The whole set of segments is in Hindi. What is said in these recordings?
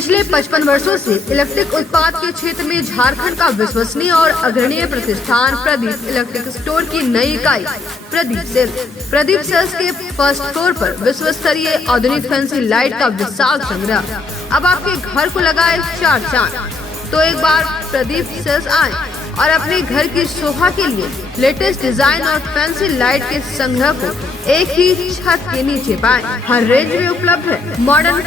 पिछले 55 वर्षों से इलेक्ट्रिक उत्पाद के क्षेत्र में झारखंड का विश्वसनीय और अग्रणीय प्रतिष्ठान प्रदीप इलेक्ट्रिक स्टोर की नई इकाई प्रदीप सेल्स के फर्स्ट फ्लोर पर विश्व स्तरीय आधुनिक फैंसी लाइट का विशाल संग्रह। अब आपके घर को लगाए 4 चांद। तो एक बार प्रदीप सेल्स आए और अपने घर की शोभा के लिए लेटेस्ट डिजाइन और फैंसी लाइट के संग्रह को एक ही छत के नीचे पाएं। हर रेंज में उपलब्ध है मॉडर्न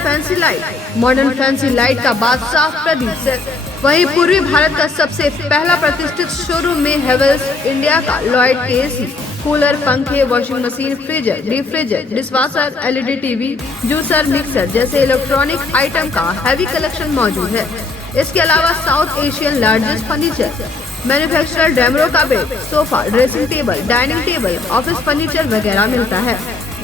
फैंसी लाइट का बादशाह प्रदीप सेल्स। वहीं पूर्वी भारत का सबसे पहला प्रतिष्ठित शोरूम में हेवेल्स इंडिया का लॉयड के एसी, कूलर, पंखे, washing machine, freezer, deep freezer, dishwasher, LED TV, juicer, mixer जैसे इलेक्ट्रॉनिक आइटम का हैवी कलेक्शन मौजूद है। इसके अलावा south Asian largest furniture manufacturer Damro का bed, sofa, dressing table, dining table, office furniture वगैरह मिलता है।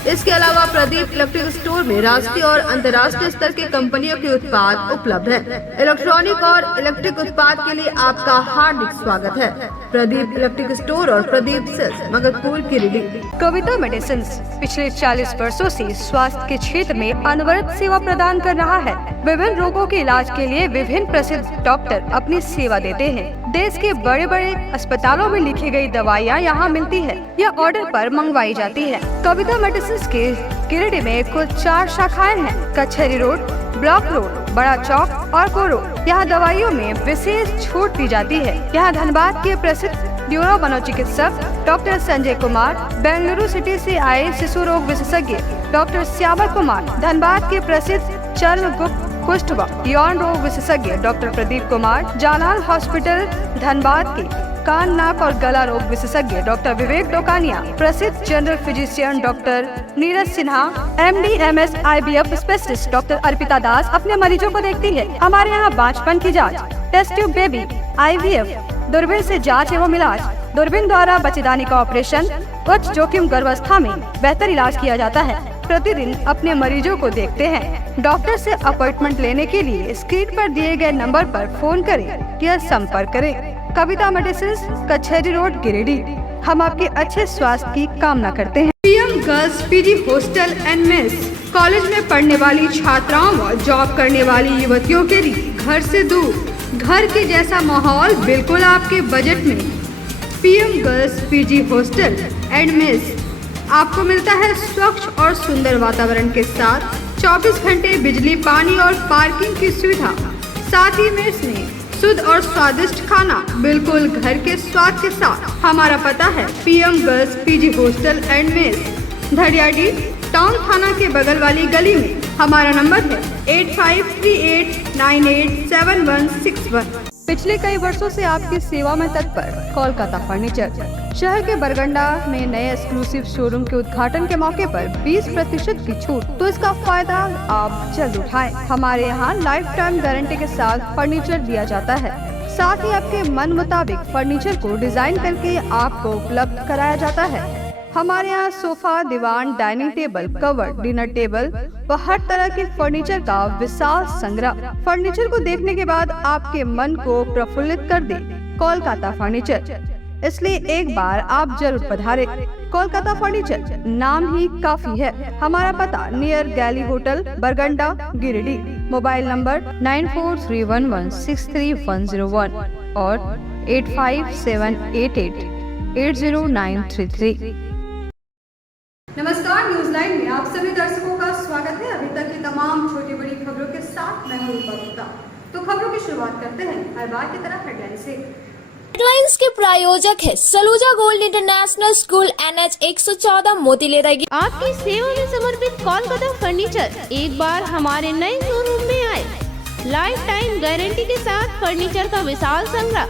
इसके अलावा प्रदीप इलेक्ट्रिक स्टोर में राष्ट्रीय और अंतर्राष्ट्रीय स्तर के कंपनियों के उत्पाद उपलब्ध हैं। इलेक्ट्रॉनिक और इलेक्ट्रिक उत्पाद के लिए आपका हार्दिक स्वागत है। प्रदीप इलेक्ट्रिक स्टोर और प्रदीप सेल्स, मगरपुर की रीडिंग। कविता मेडिसिन पिछले 40 वर्षों से स्वास्थ्य के क्षेत्र में अनवरत सेवा प्रदान कर रहा है। विभिन्न रोगों के इलाज के लिए विभिन्न प्रसिद्ध डॉक्टर अपनी सेवा देते हैं। देश के बड़े बड़े अस्पतालों में लिखी गई दवाइयाँ यहाँ मिलती है या ऑर्डर पर मंगवाई जाती है। कविता मेडिसिन के गिरिडीह में कुल 4 शाखाएं हैं। कचहरी रोड, ब्लॉक रोड, बड़ा चौक और कोरो। यहाँ दवाइयों में विशेष छूट दी जाती है। यहाँ धनबाद के प्रसिद्ध न्यूरो मनोचिकित्सक डॉक्टर संजय कुमार, बेंगलुरु सिटी से आए शिशु रोग विशेषज्ञ डॉक्टर श्यामल कुमार, धनबाद के प्रसिद्ध चर्म, गुप्त, कुष्ठ व यौन रोग विशेषज्ञ डॉक्टर प्रदीप कुमार, जालान हॉस्पिटल धनबाद के कान, नाक और गला रोग विशेषज्ञ डॉक्टर विवेक डोकानिया, प्रसिद्ध general physician doctor Neeraj Sinha, MD MS IVF specialist doctor Arpita Das अपने मरीजों को देखती है। हमारे यहाँ बांझपन की जांच, टेस्ट ट्यूब बेबी, IVF, दूरबीन से जांच एवं इलाज, दूरबीन द्वारा बच्चेदानी का ऑपरेशन, उच्च जोखिम गर्भावस्था में बेहतर इलाज किया जाता है। प्रतिदिन अपने मरीजों को देखते हैं। डॉक्टर से अपॉइंटमेंट लेने के लिए स्क्रीन पर दिए गए नंबर पर फोन करें या संपर्क करें। कविता मेडिसिन, कचहरी रोड, गिरिडीह। हम आपके अच्छे स्वास्थ्य की कामना करते हैं। PM girls PG hostel and mess college में पढ़ने वाली छात्राओं व जॉब करने वाली युवतियों के लिए घर से दूर घर के जैसा माहौल बिल्कुल आपके बजट में। PM girls PG hostel and mess आपको मिलता है स्वच्छ और सुंदर वातावरण के साथ 24 घंटे बिजली, पानी और पार्किंग की सुविधा। साथ ही मेस में शुद्ध और स्वादिष्ट खाना बिल्कुल घर के स्वाद के साथ। हमारा पता है PM girls PG hostel and mess, धड़ियाडी टाउन थाना के बगल वाली गली में। हमारा नंबर है 8538987161। पिछले कई वर्षों से आपकी सेवा में तत्पर कोलकाता फर्नीचर। शहर के बरगंडा में नए एक्सक्लूसिव शोरूम के उद्घाटन के मौके पर 20% की छूट, तो इसका फायदा आप जल्द उठाएं। हमारे यहाँ लाइफ टाइम गारंटी के साथ फर्नीचर दिया जाता है। साथ ही आपके मन मुताबिक फर्नीचर को डिजाइन करके आपको उपलब्ध कराया जाता है। हमारे यहाँ सोफा, दीवान, dining table, cover, dinner table व हर तरह के फर्नीचर का विशाल संग्रह। फर्नीचर को देखने के बाद आपके मन को प्रफुल्लित कर दे कोलकाता फर्नीचर, इसलिए एक बार आप जरूर पधारें। कोलकाता फर्नीचर नाम ही काफी है। हमारा पता नियर गैली होटल, बरगंडा, गिरिडीह। मोबाइल नंबर 9431163101 और 8578880933। नमस्कार, न्यूज लाइन में आप सभी दर्शकों का स्वागत है। अभी तक की तमाम छोटी बड़ी खबरों के साथ मैं हूं रूपा। तो खबरों की शुरुआत करते हैं हर बार की तरह हेडलाइन से। हेडलाइंस के प्रायोजक है Saluja gold international school, NH 114, मोतीलेरा। आपकी सेवा में समर्पित कोलकाता फर्नीचर एक बार हमारे नए शोरूम में आए। लाइफ टाइम गारंटी के साथ फर्नीचर का विशाल संग्रह।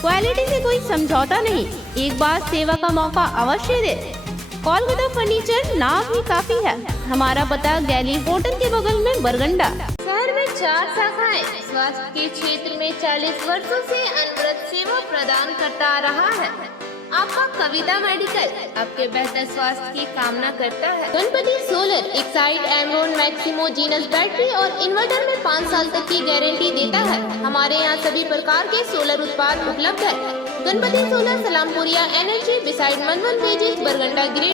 क्वालिटी से कोई समझौता नहीं, एक बार सेवा का मौका अवश्य दे। कोलकाता फर्नीचर नाम ही काफी है। हमारा पता गैली होटल के बगल में, बरगंडा। शहर में 4 शाखाएं। स्वास्थ्य के क्षेत्र में 40 वर्षों से अनवरत सेवा प्रदान करता आ रहा है। आपका कविता मेडिकल आपके बेहतर स्वास्थ्य की कामना करता है। गणपति सोलर एक side Amaron Maximo genus battery और इन्वर्टर में 5 साल तक की गारंटी देता है। हमारे यहाँ सभी प्रकार के सोलर उत्पाद उपलब्ध है। Ganpati solar, Salampuria energy, beside मनवन पेजेस, बरगंडा, ग्रेड।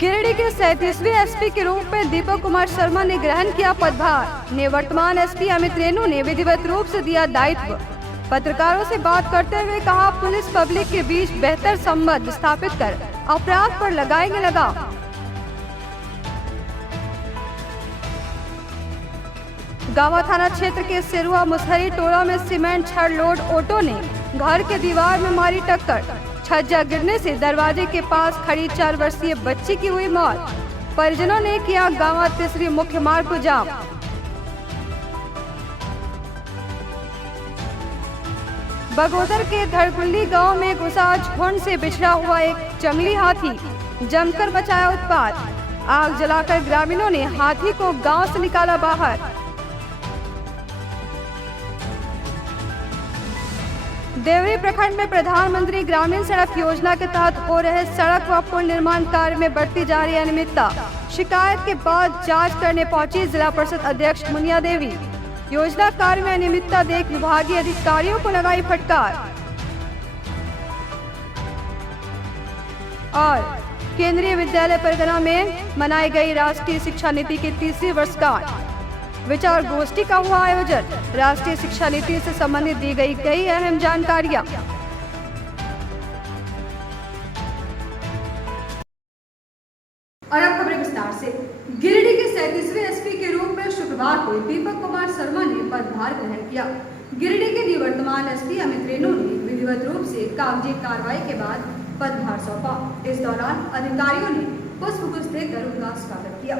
गिरिडीह के 37वें एसपी के रूप में दीपक कुमार शर्मा ने ग्रहण किया पदभार। निवर्तमान एसपी अमित रेणु ने विधिवत रूप से दिया दायित्व। पत्रकारों से बात करते हुए कहा, पुलिस पब्लिक के बीच बेहतर संबंध स्थापित कर अपराध पर लगाएंगे लगाम। गावा थाना क्षेत्र के सिरुआ मुसहरी टोला में सीमेंट छड़ लोड ऑटो ने घर के दीवार में मारी टक्कर। छज्जा गिरने से दरवाजे के पास खड़ी 4 वर्षीय बच्ची की हुई मौत। परिजनों ने किया गावा तीसरी मुख्य मार्ग को जाम। बगोदर के धड़कुल्ली गांव में घुसा झुंड से बिछड़ा हुआ एक जंगली हाथी, जमकर बचाया उत्पात। आग जलाकर ग्रामीणों ने हाथी को गांव से निकाला बाहर। देवरी प्रखंड में प्रधानमंत्री ग्रामीण सड़क योजना के तहत हो रहे सड़क व पुल निर्माण कार्य में बढ़ती जा रही अनियमितता। शिकायत के बाद जांच करने पहुंची जिला परिषद अध्यक्ष मुनिया देवी। योजना कार्य में अनियमितता देख विभागीय अधिकारियों को लगाई फटकार। और केंद्रीय विद्यालय परगना में मनाई गई राष्ट्रीय शिक्षा नीति की 3री वर्षगांठ। विचार गोष्ठी का हुआ आयोजन। राष्ट्रीय शिक्षा नीति से संबंधित दी गई कई अहम जानकारियां। और अब खबरें विस्तार से। गिरिडीह के 37वें एसपी के रूप में शुक्रवार को दीपक कुमार शर्मा ने पदभार ग्रहण किया। गिरिडीह के निवर्तमान एसपी अमित रेणु ने विधिवत रूप से कागजी कार्रवाई के बाद पदभार सौंपा। इस दौरान अधिकारियों ने पुष्पगुच्छ देकर उनका स्वागत किया।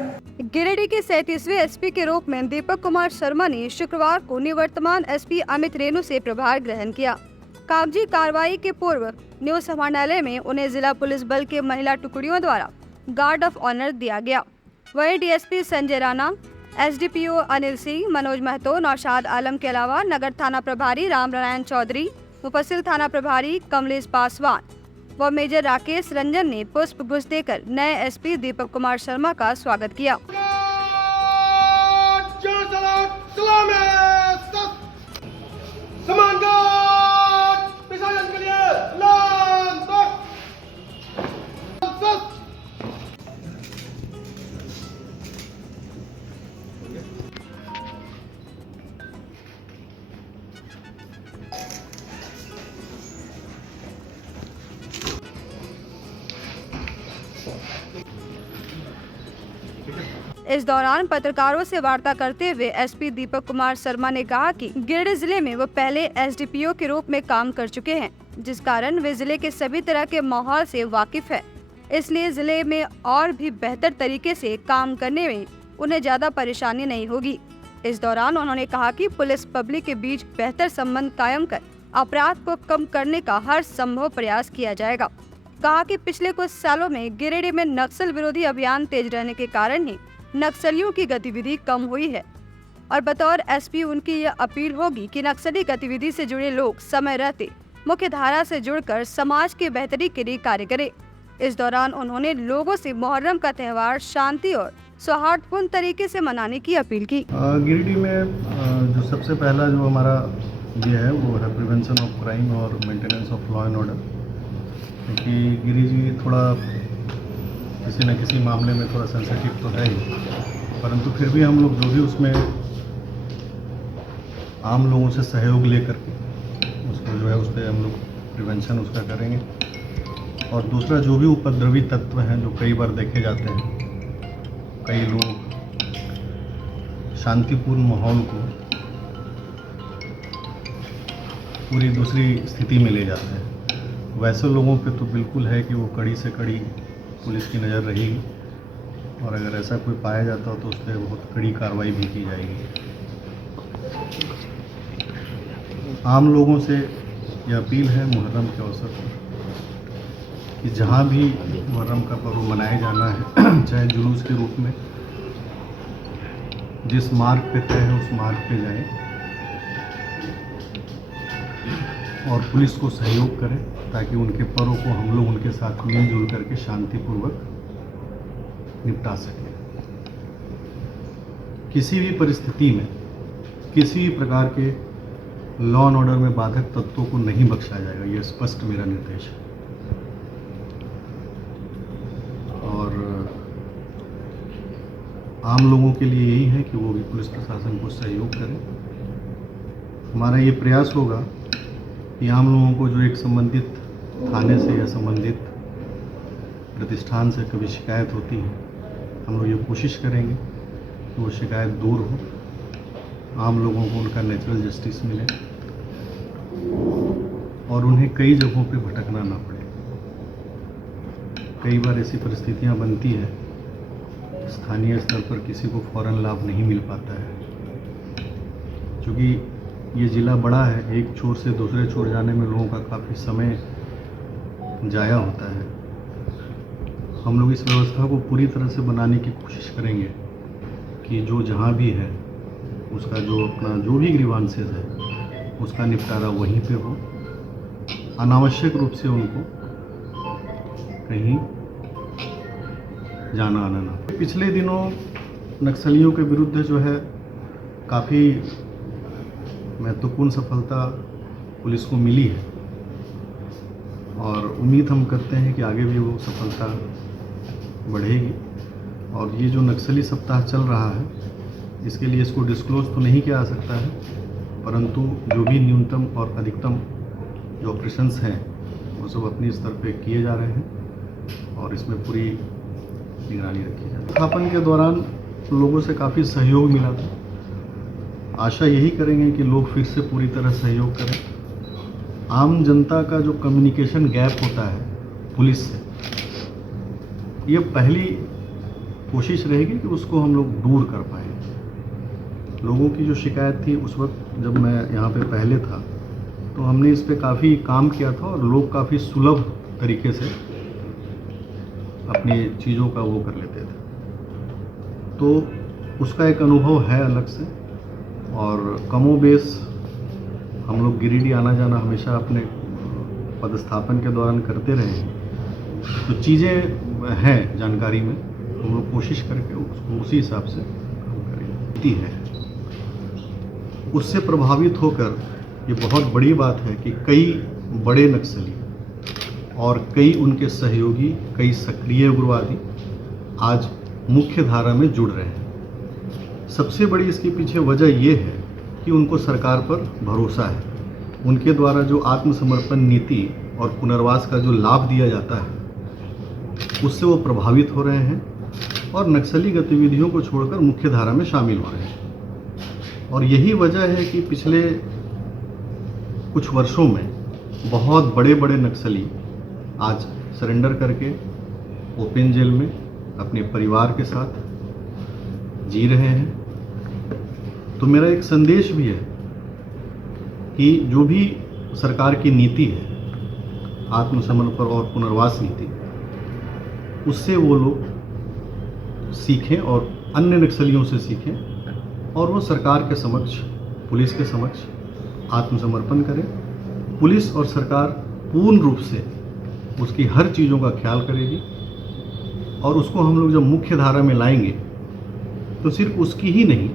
गिरिडीह के 37वें एसपी के रूप में दीपक कुमार शर्मा ने शुक्रवार को निवर्तमान एसपी अमित रेणु से प्रभार ग्रहण किया। कागजी कार्रवाई के पूर्व न्यू समाहरणालय में उन्हें जिला पुलिस बल के महिला टुकड़ियों द्वारा गार्ड ऑफ ऑनर दिया गया। वहीं डीएसपी संजय राणा, एसडीपीओ अनिल सिंह, मनोज महतो, नौशाद आलम के अलावा नगर थाना प्रभारी राम नारायण चौधरी, मुफस्सिल थाना प्रभारी कमलेश पासवान व मेजर राकेश रंजन ने पुष्प गुच्छ देकर नए एसपी दीपक कुमार शर्मा का स्वागत किया। इस दौरान पत्रकारों से वार्ता करते हुए एसपी दीपक कुमार शर्मा ने कहा कि गिरिडीह जिले में वो पहले एसडीपीओ के रूप में काम कर चुके हैं, जिस कारण वे जिले के सभी तरह के माहौल से वाकिफ है। इसलिए जिले में और भी बेहतर तरीके से काम करने में उन्हें ज्यादा परेशानी नहीं होगी। इस दौरान उन्होंने कहा कि पुलिस पब्लिक के बीच बेहतर संबंध कायम कर अपराध को कम करने का हर संभव प्रयास किया जाएगा। कहा कि पिछले कुछ सालों में गिरिडीह में नक्सल विरोधी अभियान तेज रहने के कारण ही नक्सलियों की गतिविधि कम हुई है और बतौर एसपी उनकी यह अपील होगी कि नक्सली गतिविधि से जुड़े लोग समय रहते मुख्य धारा से जुड़कर समाज के बेहतरी के लिए कार्य करें। इस दौरान उन्होंने लोगों से मुहर्रम का त्यौहार शांति और सौहार्दपूर्ण तरीके से मनाने की अपील की। गिरिडीह में जो सबसे पहला जो हमारा ये है वो है प्रिवेंशन ऑफ क्राइम और maintenance of law and order, क्योंकि गिरिडीह थोड़ा किसी न किसी मामले में थोड़ा सेंसिटिव तो है ही, परंतु फिर भी हम लोग जो भी उसमें आम लोगों से सहयोग लेकर के उसको जो है उस पर हम लोग प्रिवेंशन उसका करेंगे। और दूसरा जो भी उपद्रवी तत्व हैं जो कई बार देखे जाते हैं, कई लोग शांतिपूर्ण माहौल को पूरी दूसरी स्थिति में ले जाते हैं, वैसे लोगों पे तो बिल्कुल है कि वो कड़ी से कड़ी पुलिस की नज़र रहेगी और अगर ऐसा कोई पाया जाता हो तो उस पर बहुत कड़ी कार्रवाई भी की जाएगी। आम लोगों से यह अपील है मुहर्रम के अवसर पर कि जहाँ भी मुहर्रम का पर्व मनाया जाना है, चाहे जुलूस के रूप में, जिस मार्ग पे तय है उस मार्ग पे जाएं और पुलिस को सहयोग करें ताकि उनके पर्व को हम लोग उनके साथ मिलजुल करके शांतिपूर्वक निपटा सकें। किसी भी परिस्थिति में किसी भी प्रकार के लॉ एंड ऑर्डर में बाधक तत्वों को नहीं बख्शा जाएगा, यह स्पष्ट मेरा निर्देश है। और आम लोगों के लिए यही है कि वो भी पुलिस प्रशासन को सहयोग करें। हमारा ये प्रयास होगा कि आम लोगों को जो एक संबंधित थाने से या संबंधित प्रतिष्ठान से कभी शिकायत होती है, हम लोग ये कोशिश करेंगे कि वो शिकायत दूर हो, आम लोगों को उनका नेचुरल जस्टिस मिले और उन्हें कई जगहों पे भटकना ना पड़े। कई बार ऐसी परिस्थितियां बनती है, स्थानीय स्तर पर किसी को फौरन लाभ नहीं मिल पाता है, क्योंकि ये ज़िला बड़ा है, एक छोर से दूसरे छोर जाने में लोगों का काफ़ी समय जाया होता है। हम लोग इस व्यवस्था को पूरी तरह से बनाने की कोशिश करेंगे कि जो जहाँ भी है उसका जो अपना जो भी ग्रीवांसेस है उसका निपटारा वहीं पे हो, अनावश्यक रूप से उनको कहीं जाना आना ना। पिछले दिनों नक्सलियों के विरुद्ध जो है काफ़ी महत्वपूर्ण सफलता पुलिस को मिली है और उम्मीद हम करते हैं कि आगे भी वो सफलता बढ़ेगी। और ये जो नक्सली सप्ताह चल रहा है, इसके लिए इसको डिस्क्लोज तो नहीं किया जा सकता है, परंतु जो भी न्यूनतम और अधिकतम जो ऑपरेशंस हैं वो सब अपनी स्तर पे किए जा रहे हैं और इसमें पूरी निगरानी रखी जाती है। स्थापन के दौरान लोगों से काफ़ी सहयोग मिला था। आशा यही करेंगे कि लोग फिर से पूरी तरह सहयोग करें। आम जनता का जो कम्युनिकेशन गैप होता है पुलिस से, ये पहली कोशिश रहेगी कि उसको हम लोग दूर कर पाएँ। लोगों की जो शिकायत थी उस वक्त जब मैं यहाँ पे पहले था तो हमने इस पे काफ़ी काम किया था और लोग काफ़ी सुलभ तरीके से अपनी चीज़ों का वो कर लेते थे, तो उसका एक अनुभव है अलग से। और कमोबेश हम लोग गिरिडीह आना जाना हमेशा अपने पदस्थापन के दौरान करते रहे हैं, तो चीज़ें हैं जानकारी में, हम लोग कोशिश करके उसको उसी हिसाब से काम करेंगे है। उससे प्रभावित होकर ये बहुत बड़ी बात है कि कई बड़े नक्सली और कई उनके सहयोगी, कई सक्रिय उग्रवादी आज मुख्य धारा में जुड़ रहे हैं। सबसे बड़ी इसके पीछे वजह ये है कि उनको सरकार पर भरोसा है। उनके द्वारा जो आत्मसमर्पण नीति और पुनर्वास का जो लाभ दिया जाता है उससे वो प्रभावित हो रहे हैं और नक्सली गतिविधियों को छोड़कर मुख्य धारा में शामिल हो रहे हैं। और यही वजह है कि पिछले कुछ वर्षों में बहुत बड़े बड़े नक्सली आज सरेंडर करके ओपन जेल में अपने परिवार के साथ जी रहे हैं। तो मेरा एक संदेश भी है कि जो भी सरकार की नीति है, आत्मसमर्पण और पुनर्वास नीति, उससे वो लोग सीखें और अन्य नक्सलियों से सीखें और वो सरकार के समक्ष, पुलिस के समक्ष आत्मसमर्पण करें। पुलिस और सरकार पूर्ण रूप से उसकी हर चीज़ों का ख्याल करेगी और उसको हम लोग जब मुख्य धारा में लाएंगे तो सिर्फ उसकी ही नहीं,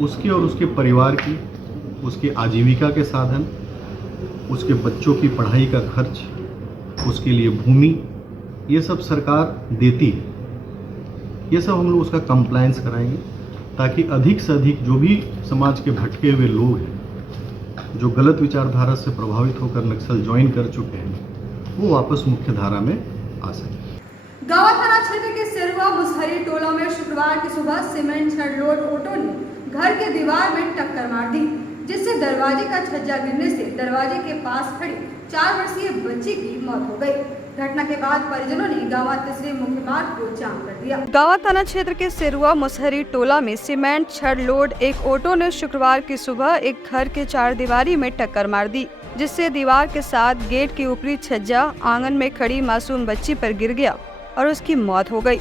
उसके और उसके परिवार की, उसकी आजीविका के साधन, उसके बच्चों की पढ़ाई का खर्च, उसके लिए भूमि, ये सब सरकार देती है। ये सब हम लोग उसका कंप्लायंस कराएंगे ताकि अधिक से अधिक जो भी समाज के भटके हुए लोग हैं, जो गलत विचारधारा से प्रभावित होकर नक्सल ज्वाइन कर चुके हैं, वो वापस मुख्य धारा में आ सकें। गावा थाना क्षेत्र के सिरवा मुसहरी टोला में शुक्रवार की सुबह सीमेंट छड़ लोड ऑटो ने घर के दीवार में टक्कर मार दी, जिससे दरवाजे का छज्जा गिरने से दरवाजे के पास खड़ी 4 वर्षीय बच्ची की मौत हो गई। घटना के बाद परिजनों ने गावा तीसरे मुख्य मार्ग को जाम कर दिया। गावा थाना क्षेत्र के सिरवा मुसहरी टोला में सीमेंट छड़ लोड एक ऑटो ने शुक्रवार की सुबह एक घर के 4 दीवारी में टक्कर मार दी, जिससे दीवार के साथ गेट की ऊपरी छज्जा आंगन में खड़ी मासूम बच्ची पर गिर गया और उसकी मौत हो गई।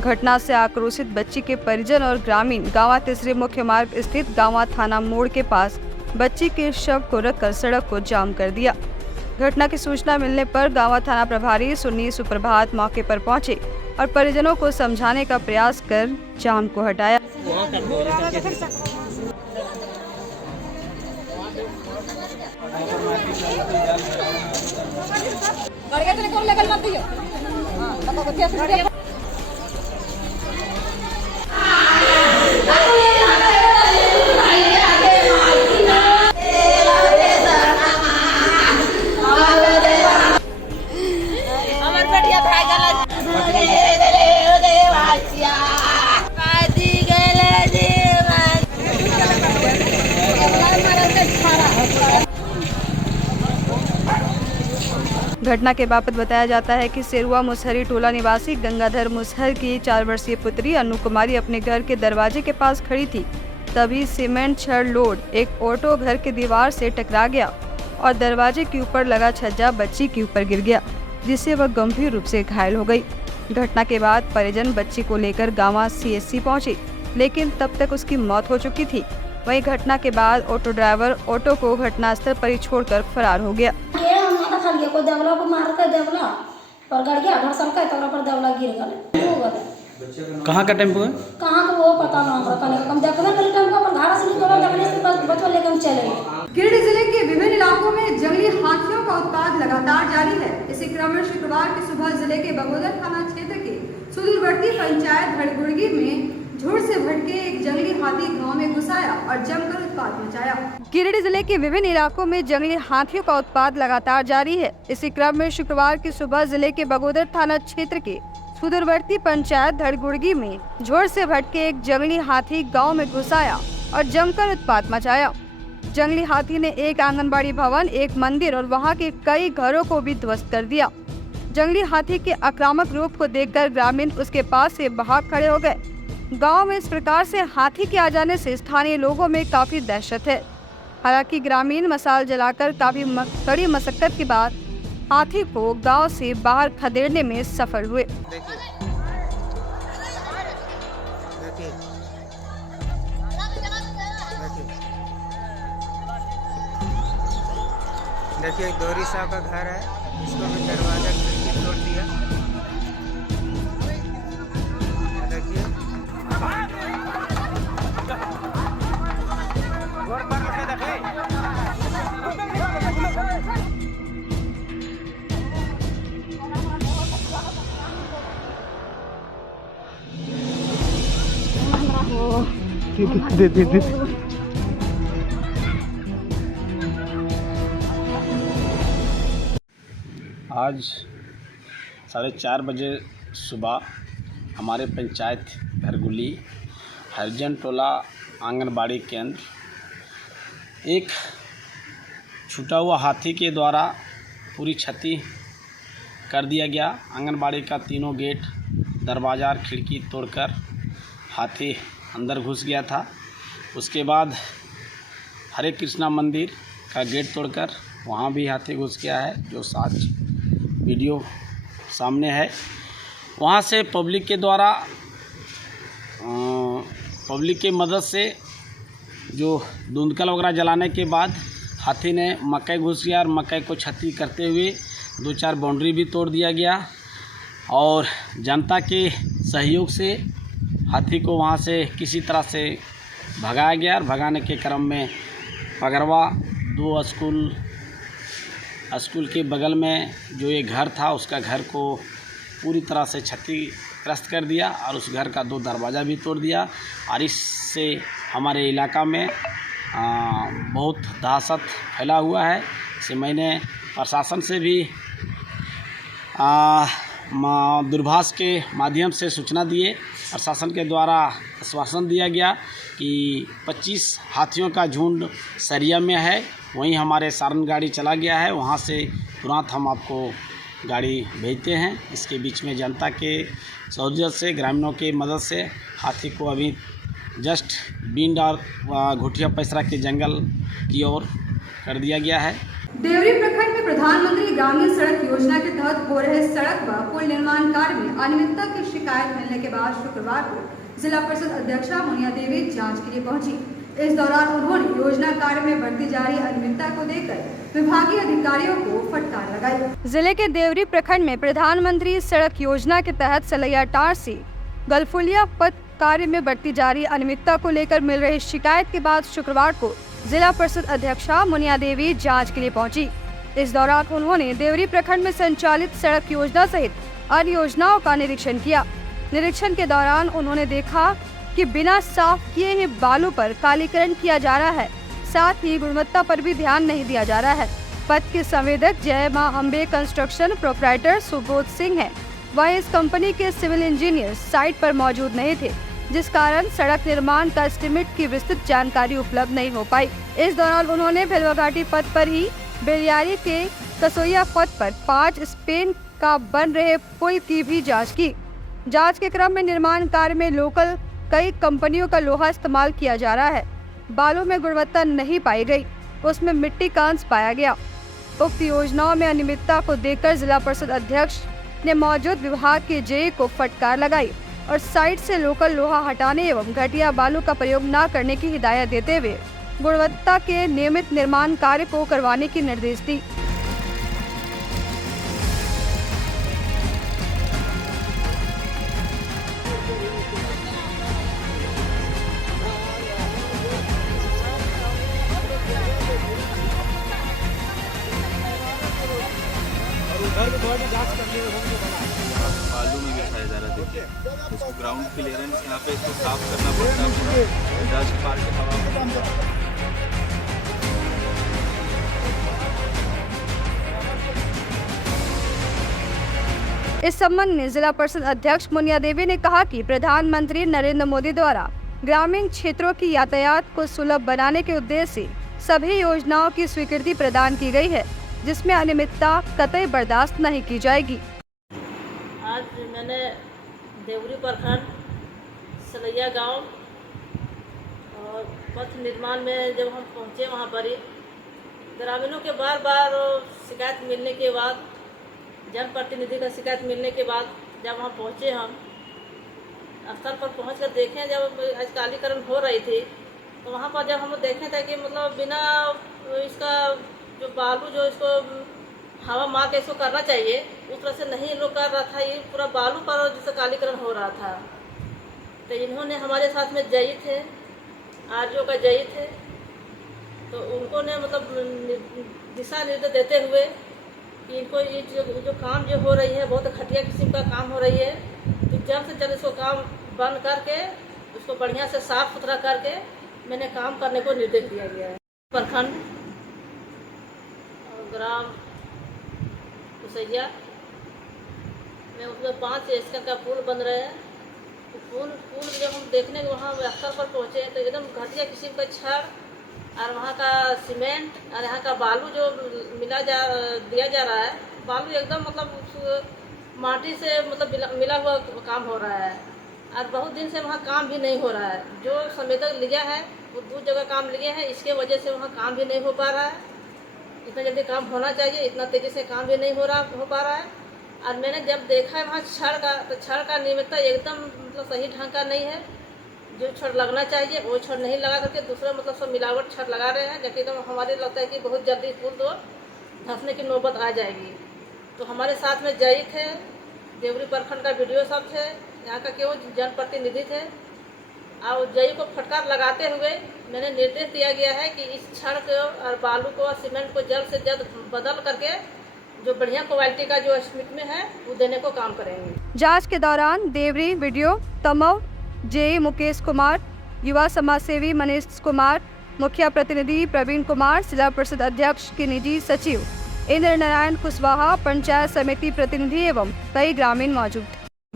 घटना से आक्रोशित बच्ची के परिजन और ग्रामीण गावा तीसरे मुख्य मार्ग स्थित गावा थाना मोड़ के पास बच्ची के शव को रखकर सड़क को जाम कर दिया। घटना की सूचना मिलने पर गावा थाना प्रभारी सुन्नी सुप्रभात मौके पर पहुंचे और परिजनों को समझाने का प्रयास कर जाम को हटाया। घटना के बाबत बताया जाता है कि सेरुआ मुसहरी टोला निवासी गंगाधर मुसहर की 4 वर्षीय पुत्री अनु कुमारी अपने घर के दरवाजे के पास खड़ी थी। तभी सीमेंट छड़ लोड एक ऑटो घर के दीवार से टकरा गया और दरवाजे के ऊपर लगा छज्जा बच्ची के ऊपर गिर गया, जिससे वह गंभीर रूप से घायल हो गई। घटना के बाद परिजन बच्ची को लेकर गांवा CHC पहुंचे, लेकिन तब तक उसकी मौत हो चुकी थी। वहीं घटना के बाद ऑटो ड्राइवर ऑटो को घटनास्थल पर ही छोड़कर फरार हो गया। कहाँ का टेम्पो है? कहाँ का वो पता ना हमरा कने कम देखबे कल टेम्पो पर घर से निकलल देखने से बस बचवा लेके हम चले गए। गिरिडीह जिले के विभिन्न इलाकों में जंगली हाथियों का उत्पात लगातार जारी है। इसी क्रम में शुक्रवार की सुबह जिले के बगोदर थाना क्षेत्र के सुदूरवर्ती पंचायत धड़गुड़गी में झुंड से भटके एक जंगली हाथी गांव में घुस आया और जमकर उत्पात मचाया। गिरिडीह जिले के विभिन्न इलाकों में जंगली हाथियों का उत्पात लगातार जारी है। इसी क्रम में शुक्रवार की सुबह जिले के बगोदर थाना क्षेत्र के सुदूरवर्ती पंचायत धड़गुड़गी में झुंड से भटके एक जंगली हाथी गांव में घुस आया और जमकर उत्पात मचाया। जंगली हाथी ने एक आंगनबाड़ी भवन, एक मंदिर और वहां के कई घरों को भी ध्वस्त कर दिया। जंगली हाथी के आक्रामक रूप को देखकर ग्रामीण उसके पास से भाग खड़े हो गए। गांव में इस प्रकार से हाथी के आ जाने से स्थानीय लोगों में काफी दहशत है। हालांकि ग्रामीण मसाल जलाकर काफी कड़ी मशक्कत के बाद हाथी को गांव से बाहर खदेड़ने में सफल हुए। देखिए गौरी साहब का घर है, इसको भी दरवाजा खिड़की तोड़ दिया। देखिए आज 4:30 बजे सुबह हमारे पंचायत धड़गुली हरिजन टोला आंगनबाड़ी केंद्र एक छूटा हुआ हाथी के द्वारा पूरी क्षति कर दिया गया। आंगनबाड़ी का तीनों गेट, दरवाज़ा और खिड़की तोड़कर हाथी अंदर घुस गया था। उसके बाद हरे कृष्णा मंदिर का गेट तोड़कर वहाँ भी हाथी घुस गया है, जो साथ वीडियो सामने है। वहाँ से पब्लिक के द्वारा पब्लिक की मदद से जो धुंधकल वगैरह जलाने के बाद हाथी ने मकई घुस गया और मकई को क्षति करते हुए 2-4 बाउंड्री भी तोड़ दिया गया और जनता के सहयोग से हाथी को वहाँ से किसी तरह से भगाया गया। और भगाने के क्रम में पगरवा 2 स्कूल के बगल में जो ये घर था उसका घर को पूरी तरह से क्षतिग्रस्त कर दिया और उस घर का 2 दरवाज़ा भी तोड़ दिया। और इससे हमारे इलाका में बहुत दहशत फैला हुआ है। इसे मैंने प्रशासन से भी दूरभाष के माध्यम से सूचना दिए। प्रशासन के द्वारा आश्वासन दिया गया कि 25 हाथियों का झुंड सरिया में है, वहीं हमारे सारण गाड़ी चला गया है, वहां से तुरंत हम आपको गाड़ी भेजते हैं। इसके बीच में जनता के सहयोग से, ग्रामीणों की मदद से हाथी को अभी जस्ट बिंड और घुटिया पैसरा के जंगल की ओर कर दिया गया है। देवरी प्रखंड में प्रधानमंत्री ग्रामीण सड़क योजना के तहत हो रहे सड़क व पुल निर्माण कार्य में अनियमितता की शिकायत मिलने के बाद शुक्रवार को जिला परिषद अध्यक्षा मुनिया देवी जांच के लिए पहुंची। इस दौरान उन्होंने योजना कार्य में बढ़ती जा रही अनियमितता को देखकर विभागीय अधिकारियों को फटकार लगाई। जिले के देवरी प्रखंड में प्रधानमंत्री सड़क योजना के तहत सलैयाटार से गलफुलिया पथ कार्य में बढ़ती जा रही अनियमितता को लेकर मिल रही शिकायत के बाद शुक्रवार को जिला परिषद अध्यक्षा मुनिया देवी जांच के लिए पहुंची। इस दौरान उन्होंने देवरी प्रखंड में संचालित सड़क योजना सहित अन्य योजनाओं का निरीक्षण किया। निरीक्षण के दौरान उन्होंने देखा कि बिना साफ किए ही बालू पर कालीकरण किया जा रहा है, साथ ही गुणवत्ता पर भी ध्यान नहीं दिया जा रहा है। पथ के संवेदक जय मां अम्बे कंस्ट्रक्शन प्रोप्राइटर सुबोध सिंह है। वहीं इस कंपनी के सिविल इंजीनियर साइट पर मौजूद नहीं थे, जिस कारण सड़क निर्माण का एस्टीमेट की विस्तृत जानकारी उपलब्ध नहीं हो पाई। इस दौरान उन्होंने भेलवाघाटी पथ पर ही बेलियारी के कसोइया पथ पर 5 स्पेन का बन रहे पुल की भी जांच की। जांच के क्रम में निर्माण कार्य में लोकल कई कंपनियों का लोहा इस्तेमाल किया जा रहा है। बालू में गुणवत्ता नहीं पाई गई, उसमें मिट्टी का अंश पाया गया। उक्त योजनाओं में अनियमितता को देखकर जिला परिषद अध्यक्ष ने मौजूद विभाग के जेई को फटकार लगाई और साइट से लोकल लोहा हटाने एवं घटिया बालू का प्रयोग न करने की हिदायत देते हुए गुणवत्ता के नियमित निर्माण कार्य को करवाने की निर्देश दी। बालू में बिछाया जा रहा, देखिए उसको ग्राउंड क्लियरेंस यहाँ पे इसको साफ करना पड़ता है, डस्ट पार्ट के हवा। इस संबंध में जिला परिषद अध्यक्ष मुनिया देवी ने कहा कि प्रधानमंत्री नरेंद्र मोदी द्वारा ग्रामीण क्षेत्रों की यातायात को सुलभ बनाने के उद्देश्य से सभी योजनाओं की स्वीकृति प्रदान की गई है, जिसमें अनियमितता कतई बर्दाश्त नहीं की जाएगी। आज मैंने देवरी प्रखंड सलैया गांव और पथ निर्माण में जब हम पहुंचे, वहां पर ही ग्रामीणों के बार बार शिकायत मिलने के बाद, जनप्रतिनिधि का शिकायत मिलने के बाद जब वहां पहुंचे, हम स्थल पर पहुंचकर देखें, जब आज कालीकरण हो रही थी तो वहां पर जब हम देखे थे कि मतलब बिना इसका जो बालू जो इसको हवा मार के इसको करना चाहिए उस तरह से नहीं लोग कर रहा था। ये पूरा बालू पर जैसे कालीकरण हो रहा था। तो इन्होंने हमारे साथ में जई थे, आरजीओ का जई थे, तो उनको ने मतलब दिशा निर्देश देते हुए कि इनको ये जो काम जो हो रही है बहुत घटिया किस्म का काम हो रही है, तो जल्द से जल्द इसको काम बंद करके उसको बढ़िया से साफ सुथरा करके मैंने काम करने को निर्देश दिया गया है। प्रखंड ग्राम कसैया में उसमें 5 एकड़ का पुल बन रहे हैं। तो पुल जब हम देखने वहाँ स्थल पर पहुँचे तो एकदम घटिया किस्म का छड़ और वहाँ का सीमेंट और यहाँ का बालू जो दिया जा रहा है, बालू एकदम मतलब माटी से मतलब मिला हुआ काम हो रहा है और बहुत दिन से वहाँ काम भी नहीं हो रहा है। जो संवेदक लिया है वो 2 जगह काम लिए हैं, इसके वजह से वहाँ काम भी नहीं हो पा रहा है। इतना जल्दी काम होना चाहिए, इतना तेज़ी से काम भी नहीं हो पा रहा है। और मैंने जब देखा है वहाँ छड़ का, तो छड़ का नियमितता एकदम मतलब सही ढंग का नहीं है। जो छड़ लगना चाहिए वो छड़ नहीं लगा करके दूसरा मतलब सब मिलावट छड़ लगा रहे हैं, जबकि एकदम हमारे लगता है कि बहुत जल्दी पुल तो धंसने की नौबत आ जाएगी। तो हमारे साथ में जई थे, देवरी प्रखंड का वीडियो साहब थे, यहाँ का केवल जनप्रतिनिधि थे, और जई को फटकार लगाते हुए मैंने निर्देश दिया गया है कि इस छड़ को और बालू को और सीमेंट को जल्द से जल्द बदल करके जो बढ़िया क्वालिटी का जो एस्टिमेट में है वो देने को काम करेंगे। जांच के दौरान देवरी वीडियो तमव जेई मुकेश कुमार, युवा समाज सेवी मनीष कुमार, मुखिया प्रतिनिधि प्रवीण कुमार, जिला परिषद अध्यक्ष के निजी सचिव इंद्र नारायण कुशवाहा, पंचायत समिति प्रतिनिधि एवं कई ग्रामीण मौजूद।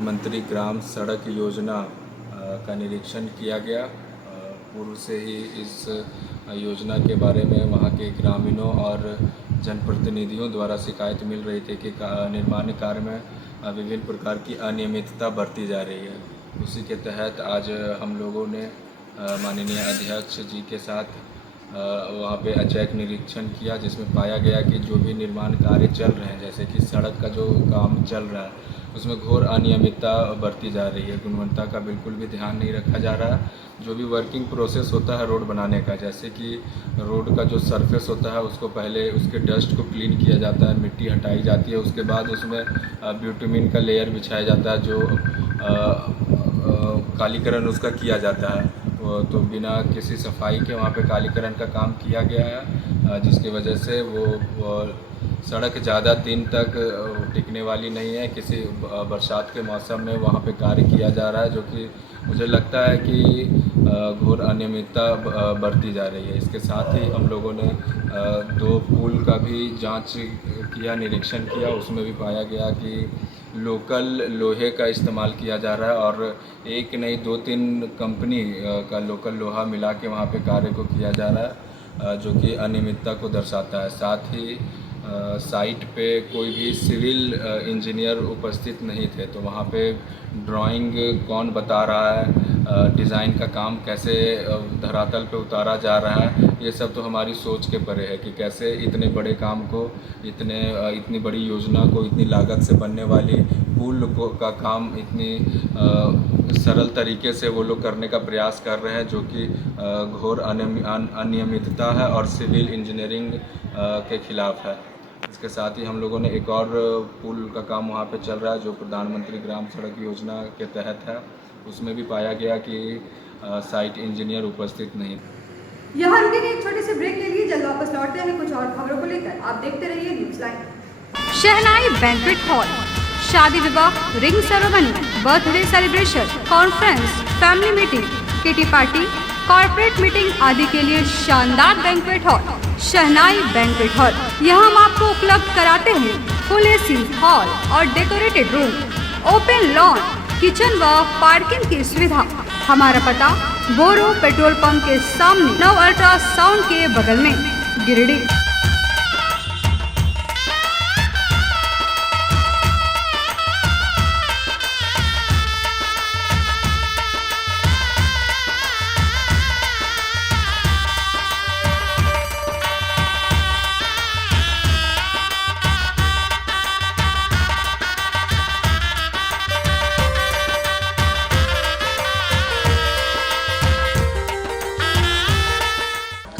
मंत्री ग्राम सड़क योजना का निरीक्षण किया गया। पूर्व से ही इस योजना के बारे में वहाँ के ग्रामीणों और जनप्रतिनिधियों द्वारा शिकायत मिल रही थी कि निर्माण कार्य में विभिन्न प्रकार की अनियमितता बरती जा रही है। उसी के तहत आज हम लोगों ने माननीय अध्यक्ष जी के साथ वहाँ पे औचक निरीक्षण किया, जिसमें पाया गया कि जो भी निर्माण कार्य चल रहे हैं, जैसे कि सड़क का जो काम चल रहा है उसमें घोर अनियमितता बरती जा रही है। गुणवत्ता का बिल्कुल भी ध्यान नहीं रखा जा रहा है। जो भी वर्किंग प्रोसेस होता है रोड बनाने का, जैसे कि रोड का जो सरफेस होता है उसको पहले उसके डस्ट को क्लीन किया जाता है, मिट्टी हटाई जाती है, उसके बाद उसमें ब्यूटुमिन का लेयर बिछाया जाता है, जो कालीकरण उसका किया जाता है। तो बिना किसी सफाई के वहाँ पे कालीकरण का काम किया गया है, जिसकी वजह से वो सड़क ज़्यादा दिन तक टिकने वाली नहीं है। किसी बरसात के मौसम में वहाँ पे कार्य किया जा रहा है, जो कि मुझे लगता है कि घोर अनियमितता बढ़ती जा रही है। इसके साथ ही हम लोगों ने 2 पुल का भी जांच किया, निरीक्षण किया। उसमें भी पाया गया कि लोकल लोहे का इस्तेमाल किया जा रहा है और एक नहीं 2-3 कंपनी का लोकल लोहा मिला के वहाँ पे कार्य को किया जा रहा है, जो कि अनियमितता को दर्शाता है। साथ ही साइट पे कोई भी सिविल इंजीनियर उपस्थित नहीं थे, तो वहाँ पे ड्राइंग कौन बता रहा है, डिज़ाइन का काम कैसे धरातल पे उतारा जा रहा है, ये सब तो हमारी सोच के परे है कि कैसे इतने बड़े काम को, इतनी बड़ी योजना को, इतनी लागत से बनने वाली पुल का काम इतनी सरल तरीके से वो लोग करने का प्रयास कर रहे हैं, जो कि घोर अनियमितता है और सिविल इंजीनियरिंग के खिलाफ है। इसके साथ ही हम लोगों ने एक और पुल का काम वहाँ पे चल रहा है जो प्रधानमंत्री ग्राम सड़क योजना के तहत है, उसमें भी पाया गया कि साइट इंजीनियर उपस्थित नहीं। यहाँ रुकेंगे एक छोटे से ब्रेक के लिए, जल्द वापस लौटते हैं कुछ और खबरों को लेकर। आप देखते रहिए न्यूज़ लाइन। शहनाई बैंक्वेट हॉल, शादी विवाह, ring ceremony, birthday celebration, conference, family meeting, kitty party, corporate meeting आदि के लिए शानदार बैंक्वेट हॉल शहनाई बैंक्वेट हॉल। यहाँ हम आपको उपलब्ध कराते हैं फुल एसी हॉल और decorated room, open lawn, kitchen व पार्किंग की सुविधा। हमारा पता बोरो पेट्रोल पंप के सामने, नव अल्ट्रासाउंड के बगल में, Giridih.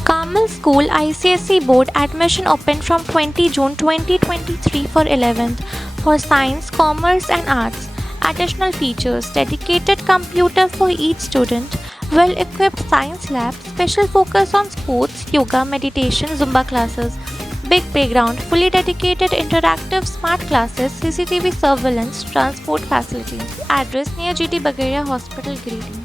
Carmel School ICSE Board admission open from 20 June 2023 for 11th for Science, Commerce and Arts. Additional features: dedicated computer for each student, well-equipped science lab, special focus on sports, yoga, meditation, Zumba classes, big playground, fully dedicated interactive smart classes, CCTV surveillance, transport facilities. Address near GT Bagheria Hospital, Giridih.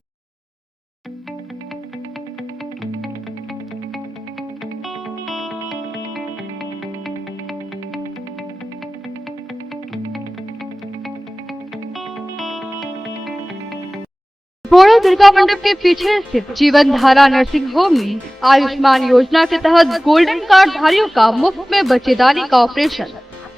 बोरो दुर्गा मंडप के पीछे स्थित जीवन धारा नर्सिंग होम में आयुष्मान योजना के तहत गोल्डन कार्ड धारियों का मुफ्त में बच्चेदानी का ऑपरेशन,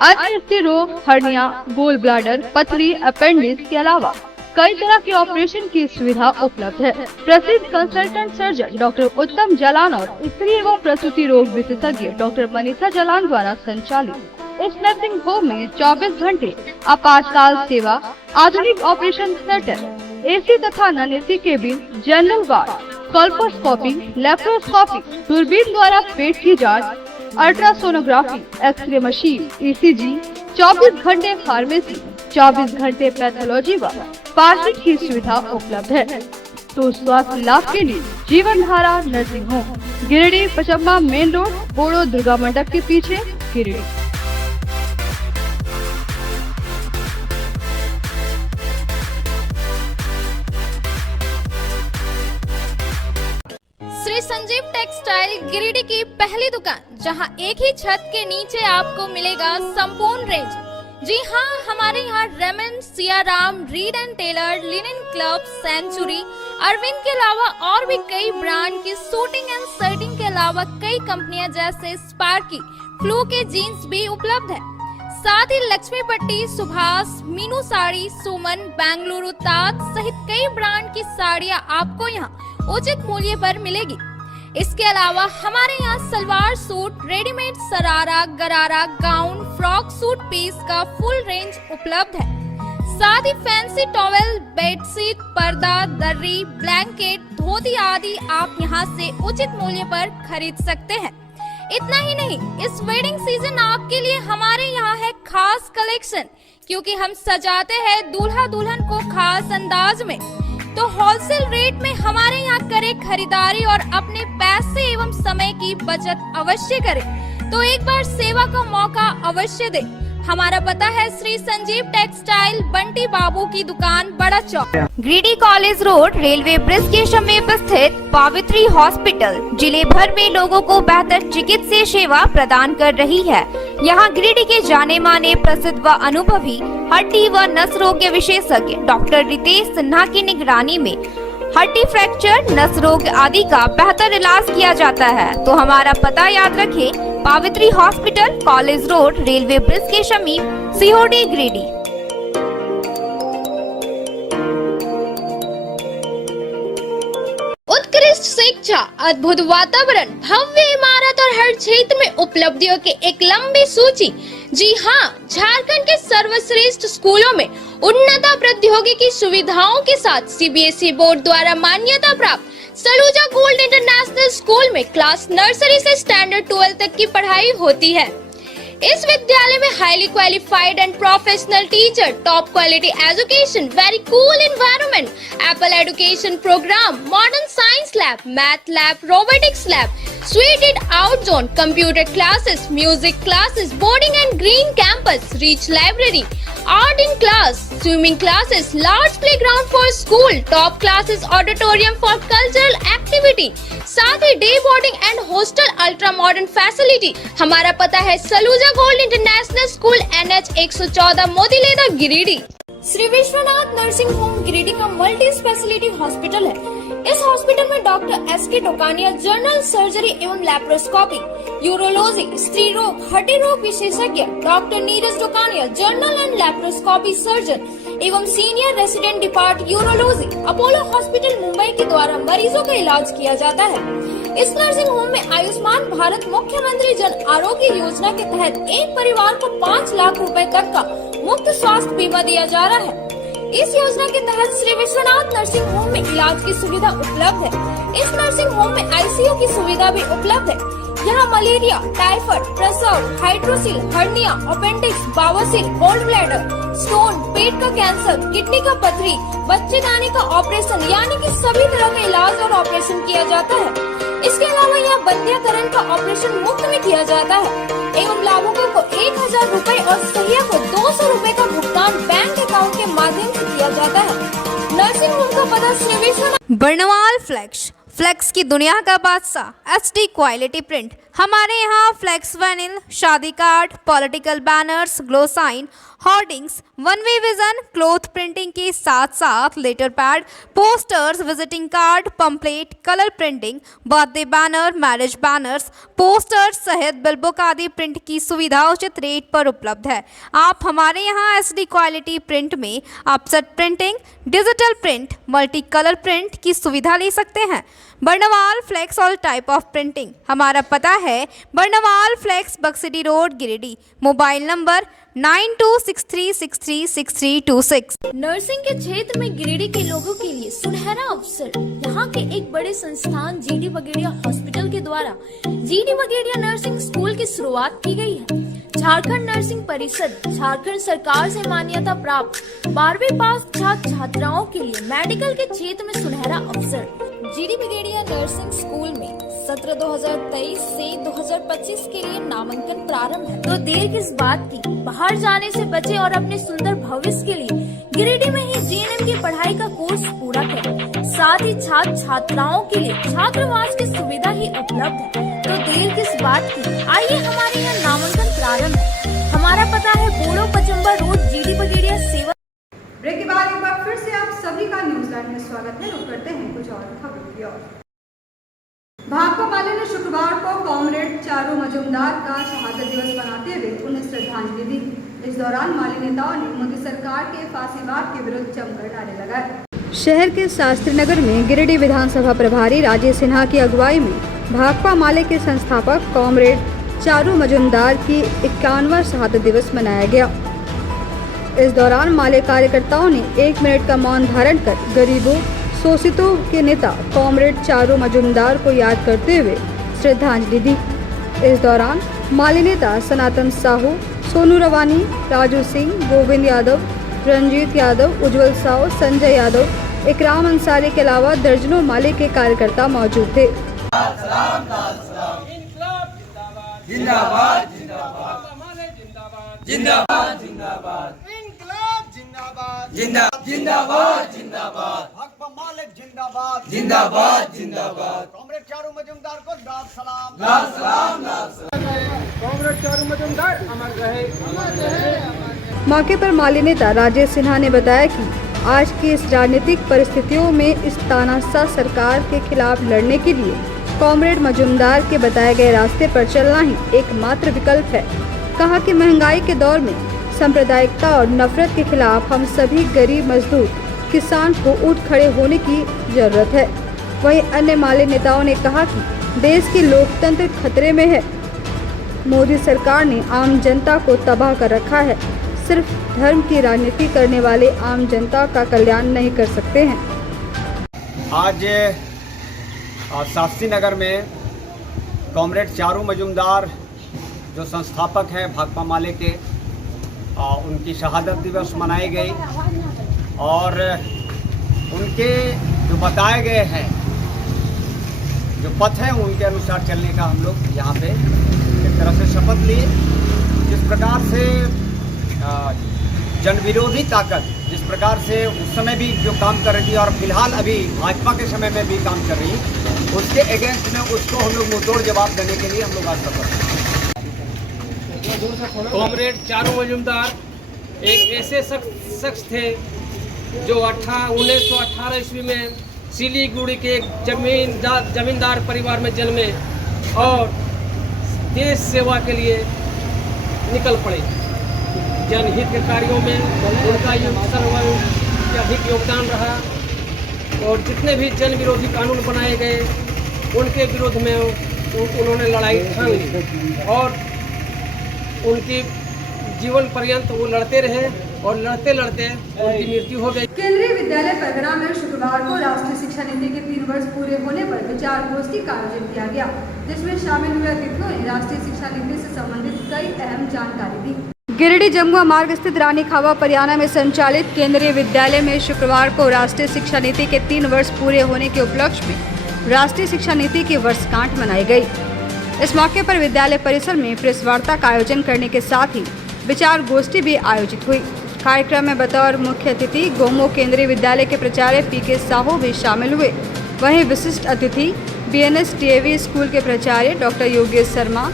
अन्य स्थिर रोग, हर्निया, गोल ब्लाडर, पथरी, अपेंडिक्स के अलावा कई तरह के ऑपरेशन की सुविधा उपलब्ध है। प्रसिद्ध कंसल्टेंट सर्जन डॉक्टर उत्तम जालान और स्त्री एवं प्रसूति रोग विशेषज्ञ डॉक्टर मनीषा जालान द्वारा संचालित इस नर्सिंग होम में 24 घंटे आपातकाल सेवा, आधुनिक ऑपरेशन थिएटर, एसी तथा non AC cabin, general ward, colposcopy, laparoscopy, दूरबीन द्वारा पेट की जांच, अल्ट्रासोनोग्राफी, एक्सरे मशीन, ईसीजी, 24 घंटे फार्मेसी, 24 घंटे पैथोलॉजी व पार्किंग की सुविधा उपलब्ध है। तो स्वास्थ्य लाभ के लिए Jeevan Dhara nursing home, Giridih, Pachamba main road, बोरो दुर्गा मंडप के पीछे, गिरिडीह। श्री संजीव टेक्सटाइल गिरिडीह की पहली दुकान, जहां एक ही छत के नीचे आपको मिलेगा संपूर्ण रेंज। जी हाँ, हमारे यहाँ Raymond, Siyaram, Reid and Taylor, Linen Club, Century, Arvind के अलावा और भी कई ब्रांड की सूटिंग एंड शर्टिंग के अलावा कई कंपनियां जैसे स्पार्की, फ्लू के जीन्स भी उपलब्ध है। साथ ही लक्ष्मी पट्टी, सुभाष, मीनू साड़ी, सुमन, बेंगलुरु ताज सहित कई ब्रांड की साड़ियां आपको यहाँ उचित मूल्य पर मिलेगी। इसके अलावा हमारे यहाँ सलवार सूट, रेडीमेड सरारा, गरारा, गाउन, फ्रॉक सूट पीस का फुल रेंज उपलब्ध है। साथ ही फैंसी टॉवेल, बेडशीट, पर्दा, दर्री, ब्लैंकेट, धोती आदि आप यहाँ से उचित मूल्य पर खरीद सकते हैं। इतना ही नहीं, इस वेडिंग सीजन आपके लिए हमारे यहाँ है खास कलेक्शन, क्योंकि हम सजाते हैं दूल्हा दुल्हन को खास अंदाज में। तो होलसेल रेट में हमारे यहाँ करें खरीदारी और अपने पैसे एवं समय की बचत अवश्य करें। तो एक बार सेवा का मौका अवश्य दें। हमारा पता है श्री संजीव टेक्सटाइल, बंटी बाबू की दुकान, बड़ा चौक, Giridih college road, railway bridge के समीप स्थित पावित्री हॉस्पिटल जिले भर में लोगों को बेहतर चिकित्सीय सेवा प्रदान कर रही है। यहाँ गिरिडीह के जाने माने, प्रसिद्ध व अनुभवी हड्डी व नस रोग के विशेषज्ञ डॉक्टर रितेश सिन्हा की निगरानी में हड्डी फ्रैक्चर, नस रोग आदि का बेहतर इलाज किया जाता है। तो हमारा पता याद रखें, Pavitri hospital, college road, railway bridge के समीप, सीहोडी, गिरिडीह। उत्कृष्ट शिक्षा, अद्भुत वातावरण, भव्य इमारत और हर क्षेत्र में उपलब्धियों की एक लंबी सूची। जी हाँ, झारखंड के सर्वश्रेष्ठ स्कूलों में उन्नत प्रौद्योगिकी सुविधाओं के साथ सीबीएसई बोर्ड द्वारा मान्यता प्राप्त सलूजा गोल्ड इंटरनेशनल स्कूल में क्लास नर्सरी से स्टैंडर्ड 12 तक की पढ़ाई होती है। इस विद्यालय में highly qualified and professional teacher, top quality education, very cool environment, Apple education program, modern science lab, math lab, robotics lab, suited out zone, computer classes, music classes, boarding and green campus, rich library, art in class, swimming classes, large playground for school, top classes, auditorium for cultural activity, साथ ही day boarding and hostel ultra modern facility. हमारा पता है Saluja gold international school, NH 114, Motileda, Giridih. Shri Vishwanath nursing home Giridih का मल्टी स्पेशलिटी हॉस्पिटल है। इस हॉस्पिटल में doctor SK Tokania general surgery एवं लैप्रोस्कोपी, यूरोलॉजी, स्त्री रोग, हड्डी रोग विशेषज्ञ, doctor Neeraj Tokania general and laparoscopy surgeon एवं senior resident depart urology, Apollo hospital Mumbai के द्वारा मरीजों का इलाज किया जाता है। इस नर्सिंग होम में आयुष्मान भारत मुख्यमंत्री जन आरोग्य योजना के तहत एक परिवार को 5 लाख रुपए तक का मुफ्त स्वास्थ्य बीमा दिया जा रहा है। इस योजना के तहत श्री विश्वनाथ नर्सिंग होम में इलाज की सुविधा उपलब्ध है। इस नर्सिंग होम में ICU की सुविधा भी उपलब्ध है। यहाँ मलेरिया, टाइफाइड, प्रसव, हाइड्रोसिल, हर्निया, अपेंडिक्स, बवासीर, गोल्ड ब्लैडर, स्टोन, पेट का कैंसर, किडनी का पथरी, बच्चेदानी का ऑपरेशन यानी कि सभी तरह का इलाज और ऑपरेशन किया जाता है। इसके अलावा यहाँ बंध्याकरण का ऑपरेशन मुफ्त में किया जाता है एवं लाभुकों को 1000 रुपए और सहिया को 200 रुपए का भुगतान बैंक अकाउंट के माध्यम से किया जाता है। नर्सिंग होम का पता श्री विश्वनाथ। बर्नवाल फ्लेक्स की दुनिया का बादशाह, HD क्वालिटी प्रिंट। हमारे यहाँ फ्लेक्स वैनिल, शादी card, political banners, glow sign, hoardings, one way vision, cloth printing के साथ साथ letter pad, posters, visiting card, pamphlet, colour printing, birthday banner, marriage banners, posters सहित बिलबुक आदि प्रिंट की सुविधा उचित रेट पर उपलब्ध है। आप हमारे यहाँ SD क्वालिटी प्रिंट में offset printing, digital print, multi colour print की सुविधा ले सकते हैं। Barnwal flex all type of printing. हमारा पता है Barnwal flex, Baksidih road, Giridih. Mobile number 9263636326। Nursing के क्षेत्र में गिरिडीह के लोगों के लिए सुनहरा अवसर। यहाँ के एक बड़े संस्थान GD बगेड़िया हॉस्पिटल के द्वारा GD बगेड़िया नर्सिंग स्कूल की शुरुआत की गई है। झारखंड नर्सिंग परिषद झारखंड सरकार से मान्यता प्राप्त 12वीं पास छात्र छात्राओं के लिए मेडिकल के क्षेत्र में सुनहरा अवसर। GD बगेड़िया नर्सिंग स्कूल में सत्र 2023 से 2025 के लिए नामांकन प्रारंभ है। तो देर किस बात की, बाहर जाने से बचे और अपने सुंदर भविष्य के लिए गिरिडीह में ही GNM की पढ़ाई का कोर्स पूरा करें। साथ ही छात्र छात्राओं के लिए छात्रावास की सुविधा ही उपलब्ध है। तो देर किस बात की, आइए हमारे यहाँ नामांकन प्रारंभ है। हमारा पता है बोड़ो पचम्बा रोड, GD बगेड़िया सेवा। ब्रेक के बाद एक बार फिर से आप सभी का न्यूज़लैंड में स्वागत है। रुक करते हैं कुछ और खबरों की ओर। भाकपा माले ने शुक्रवार को कॉमरेड चारू मजूमदार का शहादत दिवस मनाते हुए उन्हें श्रद्धांजलि दी। इस दौरान माले नेताओं ने मोदी सरकार के फांसीवाद के विरुद्ध जमकर नारे लगाए। शहर के शास्त्री नगर में गिरिडीह विधानसभा प्रभारी राजेश सिन्हा की अगुवाई में भाकपा माले के संस्थापक कॉमरेड चारू मजूमदार की 51वां शहादत दिवस मनाया गया। इस दौरान माले कार्यकर्ताओं ने 1 मिनट का मौन धारण कर गरीबों शोषितों के नेता कॉमरेड चारू मजूमदार को याद करते हुए श्रद्धांजलि दी। इस दौरान माले नेता सनातन साहू, सोनू रवानी, राजू सिंह, गोविंद यादव, रंजीत यादव, उज्जवल साहू, संजय यादव, इकराम अंसारी के अलावा दर्जनों माले के कार्यकर्ता मौजूद थे। जिंदाबाद जिंदाबाद जिंदाबाद जिंदाबाद इंकलाब जिंदाबाद जिंदाबाद जिंदाबाद भाकपा माले जिंदाबाद जिंदाबाद जिंदाबाद कॉमरेड चारू मजूमदार को लाल सलाम लाल सलाम लाल सलाम। कॉमरेड चारू मजूमदार अमर रहे। मौके पर माले नेता राजेश सिन्हा ने बताया कि आज की इस राजनीतिक परिस्थितियों में इस तानाशाह सरकार के खिलाफ लड़ने के लिए कॉमरेड मजूमदार के बताए गए रास्ते पर चलना ही एकमात्र विकल्प है। कहा कि महंगाई के दौर में सांप्रदायिकता और नफरत के खिलाफ हम सभी गरीब मजदूर किसान को उठ खड़े होने की जरूरत है। वहीं अन्य माले नेताओं ने कहा कि देश की लोकतंत्र खतरे में है। मोदी सरकार ने आम जनता को तबाह कर रखा है। सिर्फ धर्म की राजनीति करने वाले आम जनता का कल्याण नहीं कर सकते हैं। आज शास्त्री नगर में कॉमरेड चारू मजूमदार जो संस्थापक हैं भाकपा माले के, उनकी शहादत दिवस मनाई गई और उनके जो बताए गए हैं जो पथ है उनके अनुसार चलने का हम लोग यहाँ पे एक तरह से शपथ लिए। जिस प्रकार से जनविरोधी ताकत जिस प्रकार से उस समय भी जो काम कर रही थी और फिलहाल अभी भाजपा के समय में भी काम कर रही है, उसके अगेंस्ट में उसको हम लोग मुंहतोड़ जवाब देने के लिए हम लोग आज शपथ। कॉमरेड चारू मजूमदार एक ऐसे शख्स थे जो 1918 ईस्वी में सिलीगुड़ी के एक जमींदार परिवार में जन्मे और देश सेवा के लिए निकल पड़े। जनहित के कार्यों में उनका सर्वाधिक योगदान रहा और जितने भी जन विरोधी कानून बनाए गए उनके विरोध में उन्होंने लड़ाई ठान ली और उनकी जीवन पर्यंत वो लड़ते रहे और लड़ते लड़ते उनकी मृत्यु हो गई। केंद्रीय विद्यालय परगना में शुक्रवार को राष्ट्रीय शिक्षा नीति के 3 वर्ष पूरे होने पर विचार गोष्ठी का आयोजन किया गया, जिसमें शामिल हुए अतिथियों ने राष्ट्रीय शिक्षा नीति से संबंधित कई अहम जानकारी दी। गिरिडीह जमुआ मार्ग स्थित रानी खावा परियाना में संचालित केंद्रीय विद्यालय में शुक्रवार को राष्ट्रीय शिक्षा नीति के 3 वर्ष पूरे होने के उपलक्ष्य में राष्ट्रीय शिक्षा नीति की वर्षगांठ मनाई गई। इस मौके पर विद्यालय परिसर में प्रेस वार्ता का आयोजन करने के साथ ही विचार गोष्ठी भी आयोजित हुई। कार्यक्रम में बतौर मुख्य अतिथि गोमो केंद्रीय विद्यालय के प्राचार्य पीके साहू भी शामिल हुए। वहीं विशिष्ट अतिथि बीएनएस डीएवी स्कूल के प्राचार्य डॉक्टर योगेश शर्मा,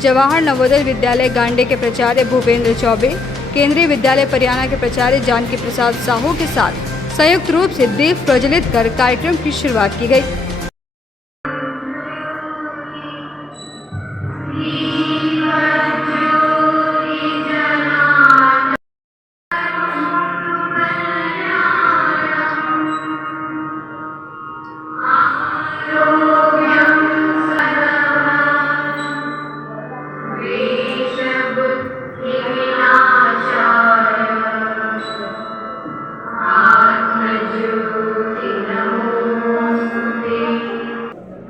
जवाहर नवोदय विद्यालय गांडे के प्राचार्य भूपेंद्र चौबे, केंद्रीय विद्यालय परियाना के प्राचार्य जानकी प्रसाद साहू के साथ संयुक्त रूप से दीप प्रज्वलित कर कार्यक्रम की शुरुआत की गई।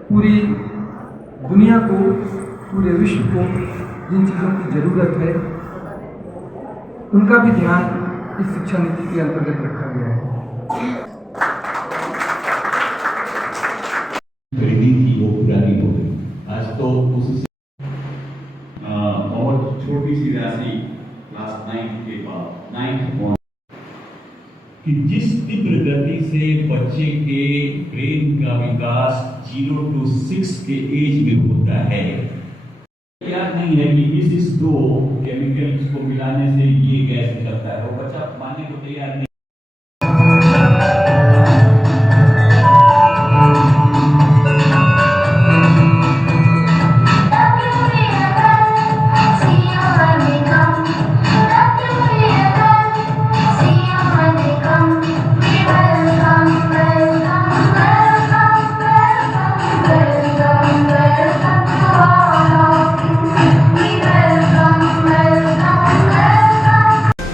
पूरी दुनिया को, पूरे विश्व को जिन चीज़ों की ज़रूरत है उनका भी ध्यान इस शिक्षा नीति के अंतर्गत रखा गया है। गरीबी थी वो पुरानी हो गई। आज तो उससे बहुत छोटी सी राशि क्लास 9 के बाद 9th कि जिस तीव्र गति से बच्चे के ब्रेन का विकास 0 to 6 के एज में होता है, याद नहीं है कि इस 2 केमिकल्स को मिलाने से ये गैस निकलता है, वो बच्चा मानने को तैयार नहीं।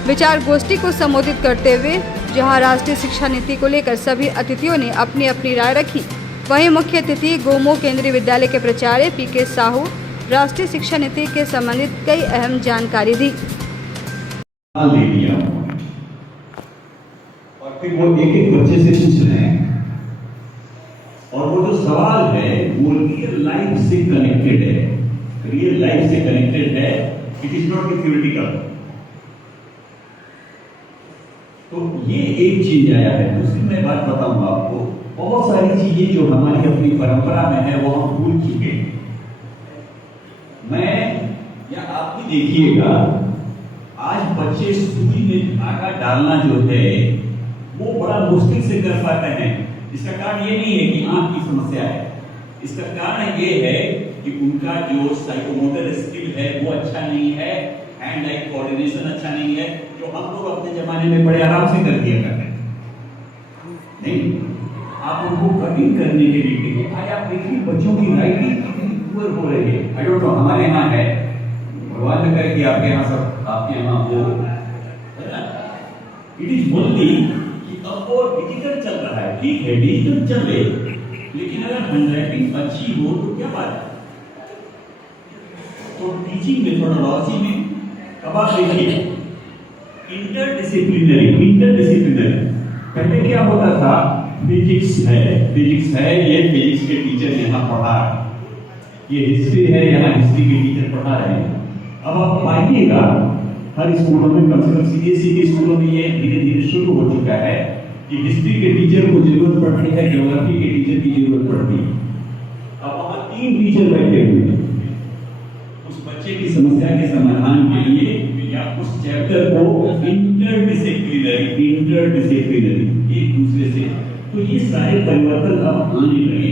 विचार गोष्ठी को संबोधित करते हुए जहां राष्ट्रीय शिक्षा नीति को लेकर सभी अतिथियों ने अपनी अपनी राय रखी, वहीं मुख्य अतिथि गोमो केंद्रीय विद्यालय के प्राचार्य पीके साहू राष्ट्रीय शिक्षा नीति के संबंधित कई अहम जानकारी दी। ले लिया और फिर वो एक बच्चे से पूछ रहे हैं और वो जो सवाल है वो रियल लाइफ से कनेक्टेड है, रियल लाइफ से कनेक्टेड है, इट इज नॉट थ्योरेटिकल। तो ये एक चीज आया है। दूसरी मैं बात बताऊंगा आपको, बहुत सारी चीजें जो हमारी अपनी परंपरा में है वो हम भूल चुके हैं। मैं या आप भी देखिएगा, आज बच्चे सुई में धागा डालना जो है वो बड़ा मुश्किल से कर पाते हैं। इसका कारण ये नहीं है कि आंख की समस्या है, इसका कारण ये है कि उनका जो साइकोमोटर स्किल है वो अच्छा नहीं है, हैंड आई कोऑर्डिनेशन अच्छा नहीं है, जो हम लोग अपने जमाने में बड़े आराम से कर दिया करते हैं। नहीं, आप उनको कटिंग करने के लिए देखिए, आज आप देखिए बच्चों की राइटिंग कितनी पुअर हो रही है। आई डोंट नो, हमारे यहाँ है, भगवान न करे कि आपके यहाँ सब आपके यहाँ हो, है ना। इट इज ओनली कि अब वो डिजिटल चल रहा है, ठीक है डिजिटल चले, लेकिन अगर हैंडराइटिंग अच्छी हो तो क्या बात है। तो टीचिंग मेथोडोलॉजी में अब आप देखिए इंटरडिसिप्लिनरी पहले क्या होता था, फिजिक्स है ये फिजिक्स के टीचर यहाँ पढ़ा रहे, ये हिस्ट्री है यहाँ हिस्ट्री के टीचर पढ़ा रहे हैं। अब आप पाइएगा हर स्कूलों में, कम से कम सीबीएसई के स्कूलों में ये धीरे धीरे शुरू हो चुका है कि हिस्ट्री के टीचर को जरूरत पड़ती है, ज्योग्राफी के टीचर की जरूरत पड़ती है। अब वहाँ 3 टीचर बैठे हुए हैं उस बच्चे की समस्या के समाधान के लिए, या उस चैप्टर को इंटरडिसिप्लिनरी एक दूसरे से, तो ये सारे परिवर्तन अब आने लगे।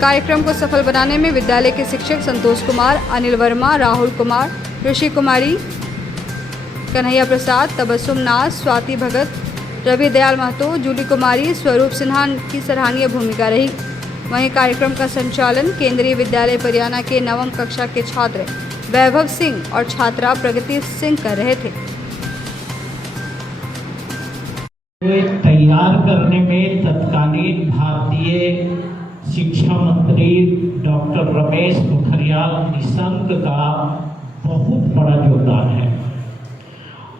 कार्यक्रम को सफल बनाने में विद्यालय के शिक्षक संतोष कुमार, अनिल वर्मा, राहुल कुमार, ऋषि कुमारी, कन्हैया प्रसाद, तबस्सुम नाथ, स्वाति भगत, रवि दयाल महतो, जूली कुमारी, स्वरूप सिन्हा की सराहनीय भूमिका रही। वहीं कार्यक्रम का संचालन केंद्रीय विद्यालय परियाना के 9वीं कक्षा के छात्र वैभव सिंह और छात्रा प्रगति सिंह कर रहे थे। तैयार करने में तत्कालीन भारतीय शिक्षा मंत्री डॉक्टर रमेश पोखरियाल निशंक का बहुत बड़ा योगदान है।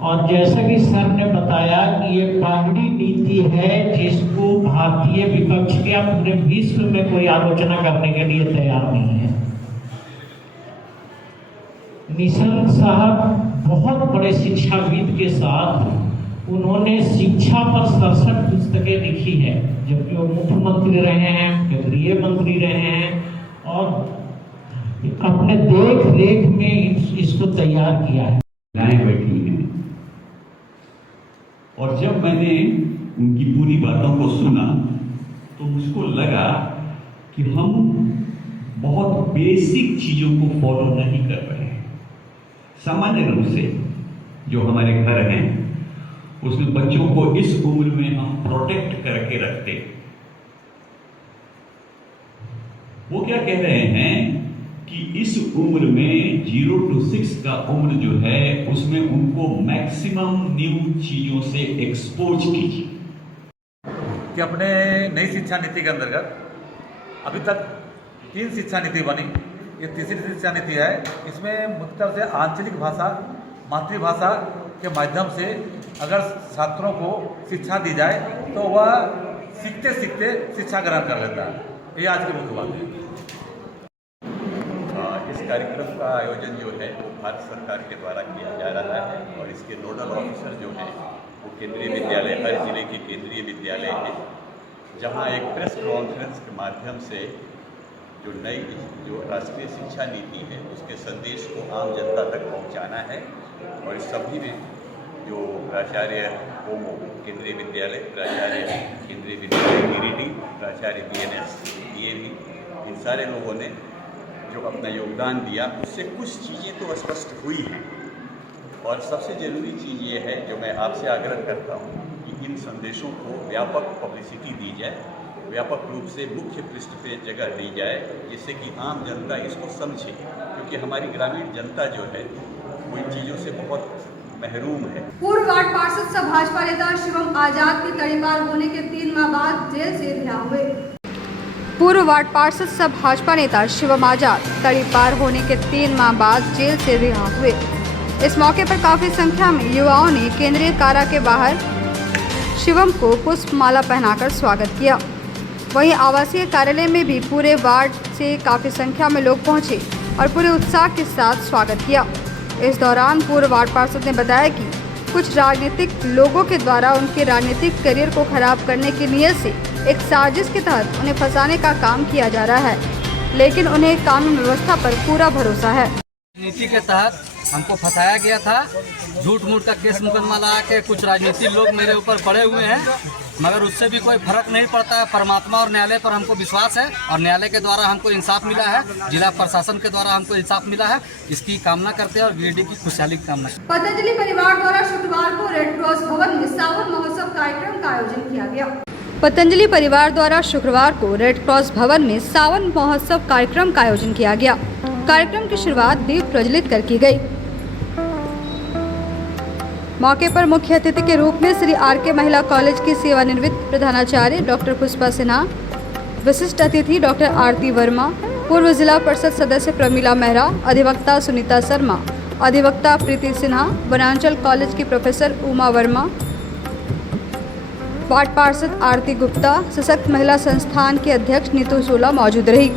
और जैसा कि सर ने बताया कि ये पहली नीति है जिसको भारतीय विपक्ष या पूरे विश्व में कोई आलोचना करने के लिए तैयार नहीं है। निशंक साहब बहुत बड़े शिक्षाविद के साथ उन्होंने शिक्षा पर 67 पुस्तकें लिखी है, जबकि वो मुख्यमंत्री रहे हैं, केंद्रीय मंत्री रहे हैं और अपने देख रेख में इसको तैयार किया है। बैठी हैं और जब मैंने उनकी पूरी बातों को सुना तो मुझको लगा कि हम बहुत बेसिक चीजों को फॉलो नहीं कर रहे हैं। सामान्य रूप से जो हमारे घर हैं उसमें बच्चों को इस उम्र में हम प्रोटेक्ट करके रखते, वो क्या कह रहे हैं कि इस उम्र में 0 to 6 का उम्र जो है उसमें उनको मैक्सिमम न्यू चीजों से एक्सपोज कीजिए। कि अपने नई शिक्षा नीति के अंतर्गत अभी तक 3 शिक्षा नीति बनी, ये तीसरी शिक्षा नीति है। इसमें मुख्य तौर से आंचलिक भाषा, मातृभाषा के माध्यम से अगर छात्रों को शिक्षा दी जाए तो वह सीखते सीखते शिक्षा ग्रहण कर लेता है। ये आज की मुख्य बात है। इस कार्यक्रम का आयोजन जो है वो भारत सरकार के द्वारा किया जा रहा है और इसके नोडल ऑफिसर जो हैं वो केंद्रीय विद्यालय, हर जिले के केंद्रीय विद्यालय है, जहां एक प्रेस कॉन्फ्रेंस के माध्यम से जो राष्ट्रीय शिक्षा नीति है उसके संदेश को आम जनता तक पहुंचाना है। और इस सभी में जो प्राचार्य ओमो केंद्रीय विद्यालय, प्राचार्य केंद्रीय विद्यालय गिरिडीह, प्राचार्य BNS, DAV, इन सारे लोगों ने जो अपना योगदान दिया उससे कुछ चीज़ें तो स्पष्ट हुई हैं। और सबसे ज़रूरी चीज़ ये है जो मैं आपसे आग्रह करता हूँ कि इन संदेशों को व्यापक पब्लिसिटी दी जाए, व्यापक रूप से मुख्य पृष्ठ पे जगह दी जाए, जिससे कि आम जनता इसको समझे, क्योंकि हमारी ग्रामीण जनता जो है वो इन चीज़ों से बहुत महरूम है। पूर्व वार्ड पार्षद सह भाजपा नेता शिवम आजाद की तड़ीपार होने के 3 माह बाद जेल से रिहा हुए। पूर्व वार्ड पार्षद सह भाजपा नेता शिवम आजाद तड़ीपार होने के 3 माह बाद जेल से रिहा हुए। इस मौके पर काफी संख्या में युवाओं ने केंद्रीय कारा के बाहर शिवम को पुष्पमाला पहनाकर स्वागत किया। वहीं आवासीय कार्यालय में भी पूरे वार्ड से काफी संख्या में लोग पहुंचे और पूरे उत्साह के साथ स्वागत किया। इस दौरान पूर्व वार्ड पार्षद ने बताया कि कुछ राजनीतिक लोगों के द्वारा उनके राजनीतिक करियर को खराब करने की नीयत से एक साजिश के तहत उन्हें फंसाने का काम किया जा रहा है, लेकिन उन्हें कानून व्यवस्था पर पूरा भरोसा है। नीति के तहत हमको फंसाया गया था, झूठ मूठ का केस मुकदमा लगा के कुछ राजनीतिक लोग मेरे ऊपर पड़े हुए हैं, मगर उससे भी कोई फर्क नहीं पड़ता है। परमात्मा और न्यायालय पर हमको विश्वास है और न्यायालय के द्वारा हमको इंसाफ मिला है, जिला प्रशासन के द्वारा हमको इंसाफ मिला है। इसकी कामना करते हैं और गिरिडीह की खुशहाली की कामना। पतंजलि परिवार द्वारा शुक्रवार को रेड क्रॉस भवन में सावन महोत्सव कार्यक्रम का आयोजन किया गया। पतंजलि परिवार द्वारा शुक्रवार को रेड क्रॉस भवन में सावन महोत्सव कार्यक्रम का आयोजन किया गया। कार्यक्रम की शुरुआत दीप प्रज्वलित कर की गई। मौके पर मुख्य अतिथि के रूप में श्री आर.के. महिला कॉलेज की सेवानिवृत्त प्रधानाचार्य डॉक्टर पुष्पा सिन्हा, विशिष्ट अतिथि डॉक्टर आरती वर्मा, पूर्व जिला परिषद सदस्य प्रमीला मेहरा, अधिवक्ता सुनीता शर्मा, अधिवक्ता प्रीति सिन्हा, वनांचल कॉलेज की प्रोफेसर उमा वर्मा, वार्ड पार्षद आरती गुप्ता, सशक्त महिला संस्थान की अध्यक्ष नीतू सोला मौजूद रही।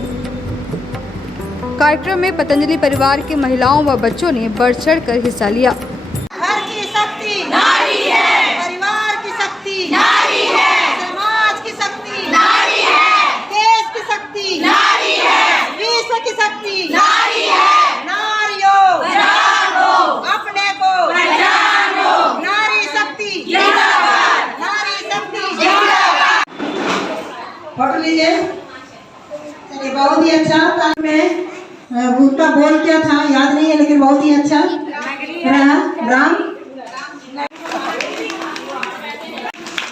कार्यक्रम में पतंजलि परिवार की महिलाओं व बच्चों ने बढ़ चढ़कर हिस्सा लिया। घर की शक्ति नारी है, परिवार की शक्ति नारी है, समाज की शक्ति नारी है, देश की शक्ति नारी है, विश्व की शक्ति नारी है। नारियों जागो, अपने को पहचानो, नारी शक्ति जिंदाबाद, नारी शक्ति जिंदाबाद। फोटो लीजिए। चलिए, बहुत ही अच्छा। में उसका बोल क्या था याद नहीं है, लेकिन बहुत ही अच्छा रहा। राम,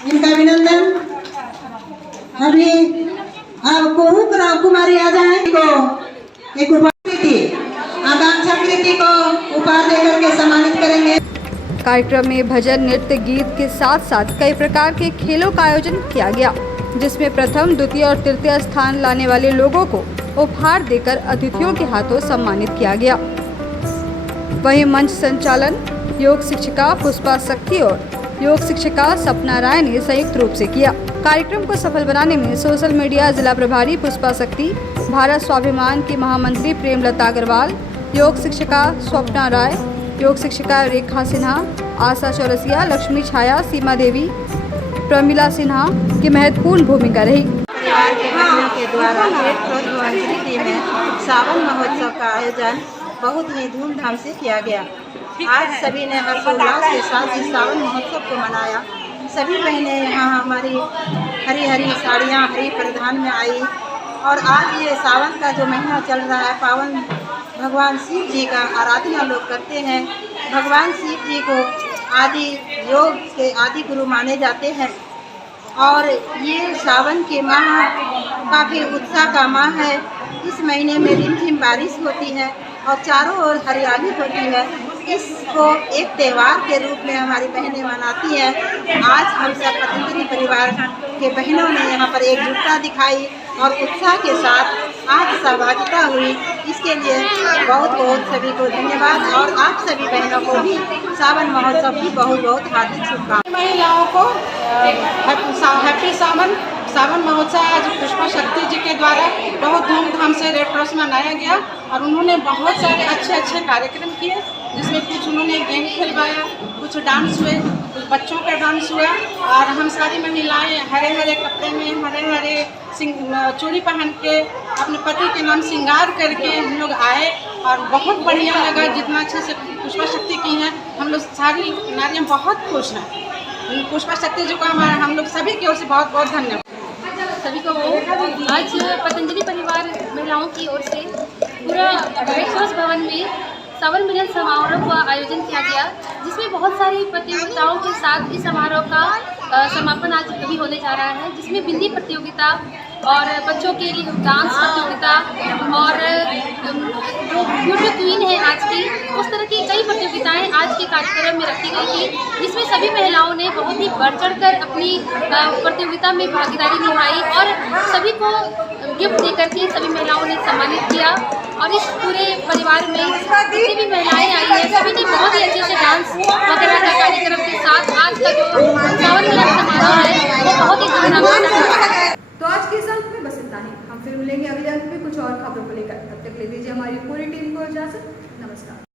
इनका अभिनंदन। अभी आपको कुमारी आजाद को एक आकांक्षा कृति को उपहार देकर के सम्मानित करेंगे। कार्यक्रम में भजन, नृत्य, गीत के साथ साथ कई प्रकार के खेलों का आयोजन किया गया, जिसमें प्रथम, द्वितीय और तृतीय स्थान लाने वाले लोगों को उपहार देकर अतिथियों के हाथों सम्मानित किया गया। वहीं मंच संचालन योग शिक्षिका पुष्पा शक्ति और योग शिक्षिका सपना राय ने संयुक्त रूप से किया। कार्यक्रम को सफल बनाने में सोशल मीडिया जिला प्रभारी पुष्पा शक्ति, भारत स्वाभिमान की महामंत्री प्रेमलता अग्रवाल, योग शिक्षिका स्वप्ना राय, योग शिक्षिका रेखा सिन्हा, आशा चौरसिया, लक्ष्मी छाया, सीमा देवी, प्रमिला सिन्हा की महत्वपूर्ण भूमिका रही। परिवार के बहनों के द्वारा रेड क्रॉस भवन में सावन महोत्सव का आयोजन बहुत ही धूमधाम से किया गया। आज सभी ने हर्षोल्लास के साथ इस सावन महोत्सव को मनाया। सभी बहनें यहाँ हमारी हरी हरी साड़ियाँ हरी परिधान में आई और आज ये सावन का जो महीना चल रहा है, पावन भगवान शिव जी का आराधना लोग करते हैं। भगवान शिव जी को आदि योग के आदि गुरु माने जाते हैं और ये सावन के माह काफ़ी उत्साह का माह है। इस महीने में रिमझिम बारिश होती है और चारों ओर हरियाली होती है। इसको एक त्यौहार के रूप में हमारी बहनें मनाती हैं। आज हम सब पतंजलि परिवार के बहनों ने यहाँ पर एकजुटता दिखाई और उत्साह के साथ आज सहभागिता हुई। इसके लिए बहुत बहुत सभी को धन्यवाद और आप सभी बहनों को भी सावन महोत्सव की बहुत बहुत हार्दिक शुभकामनाएं। महिलाओं को हैप्पी सावन महोत्सव आज पुष्पा शक्ति जी के द्वारा बहुत धूमधाम से रेड क्रॉस मनाया गया और उन्होंने बहुत सारे अच्छे कार्यक्रम किए, जिसमें कुछ उन्होंने गेम खिलवाया, कुछ डांस हुए, कुछ बच्चों का डांस हुआ और हम सारी महिलाएं हरे हरे कपड़े में हरे हरे चूड़ी पहन के अपने पति के नाम श्रृंगार करके हम लोग आए और बहुत बढ़िया लगा। जितना अच्छे से पुष्पा शक्ति की हैं, हम लोग सारी नारियाँ बहुत खुश हैं। पुष्पा शक्ति जी को हम लोग सभी की ओर से बहुत बहुत धन्यवाद। सभी को आज पतंजलि परिवार महिलाओं की ओर से पूरा रेड क्रॉस भवन में सावन मिलन समारोह का आयोजन किया गया, जिसमें बहुत सारी प्रतियोगिताओं के साथ इस समारोह का समापन आज अभी होने जा रहा है, जिसमें बिंदी प्रतियोगिता और बच्चों के लिए डांस प्रतियोगिता और जो ब्यूटी क्वीन है आज की, उस तरह की कई प्रतियोगिताएं आज के कार्यक्रम में रखी गई थी, जिसमें सभी महिलाओं ने बहुत ही बढ़ चढ़कर अपनी प्रतियोगिता में भागीदारी निभाई और सभी को गिफ्ट देकर के सभी महिलाओं ने सम्मानित किया। और इस पूरे परिवार में जितनी भी महिलाएं आई हैं, सभी ने बहुत ही अच्छे से डांस वगैरह का कार्यक्रम के साथ आज का जो सावन मिलन समारोह है वो बहुत ही धूमधाम से। तो आज के इस अंक में बस इतना ही। हम फिर मिलेंगे अगले अंक में कुछ और खबरों को लेकर। तब तक ले दीजिए हमारी पूरी टीम को इजाजत। नमस्कार।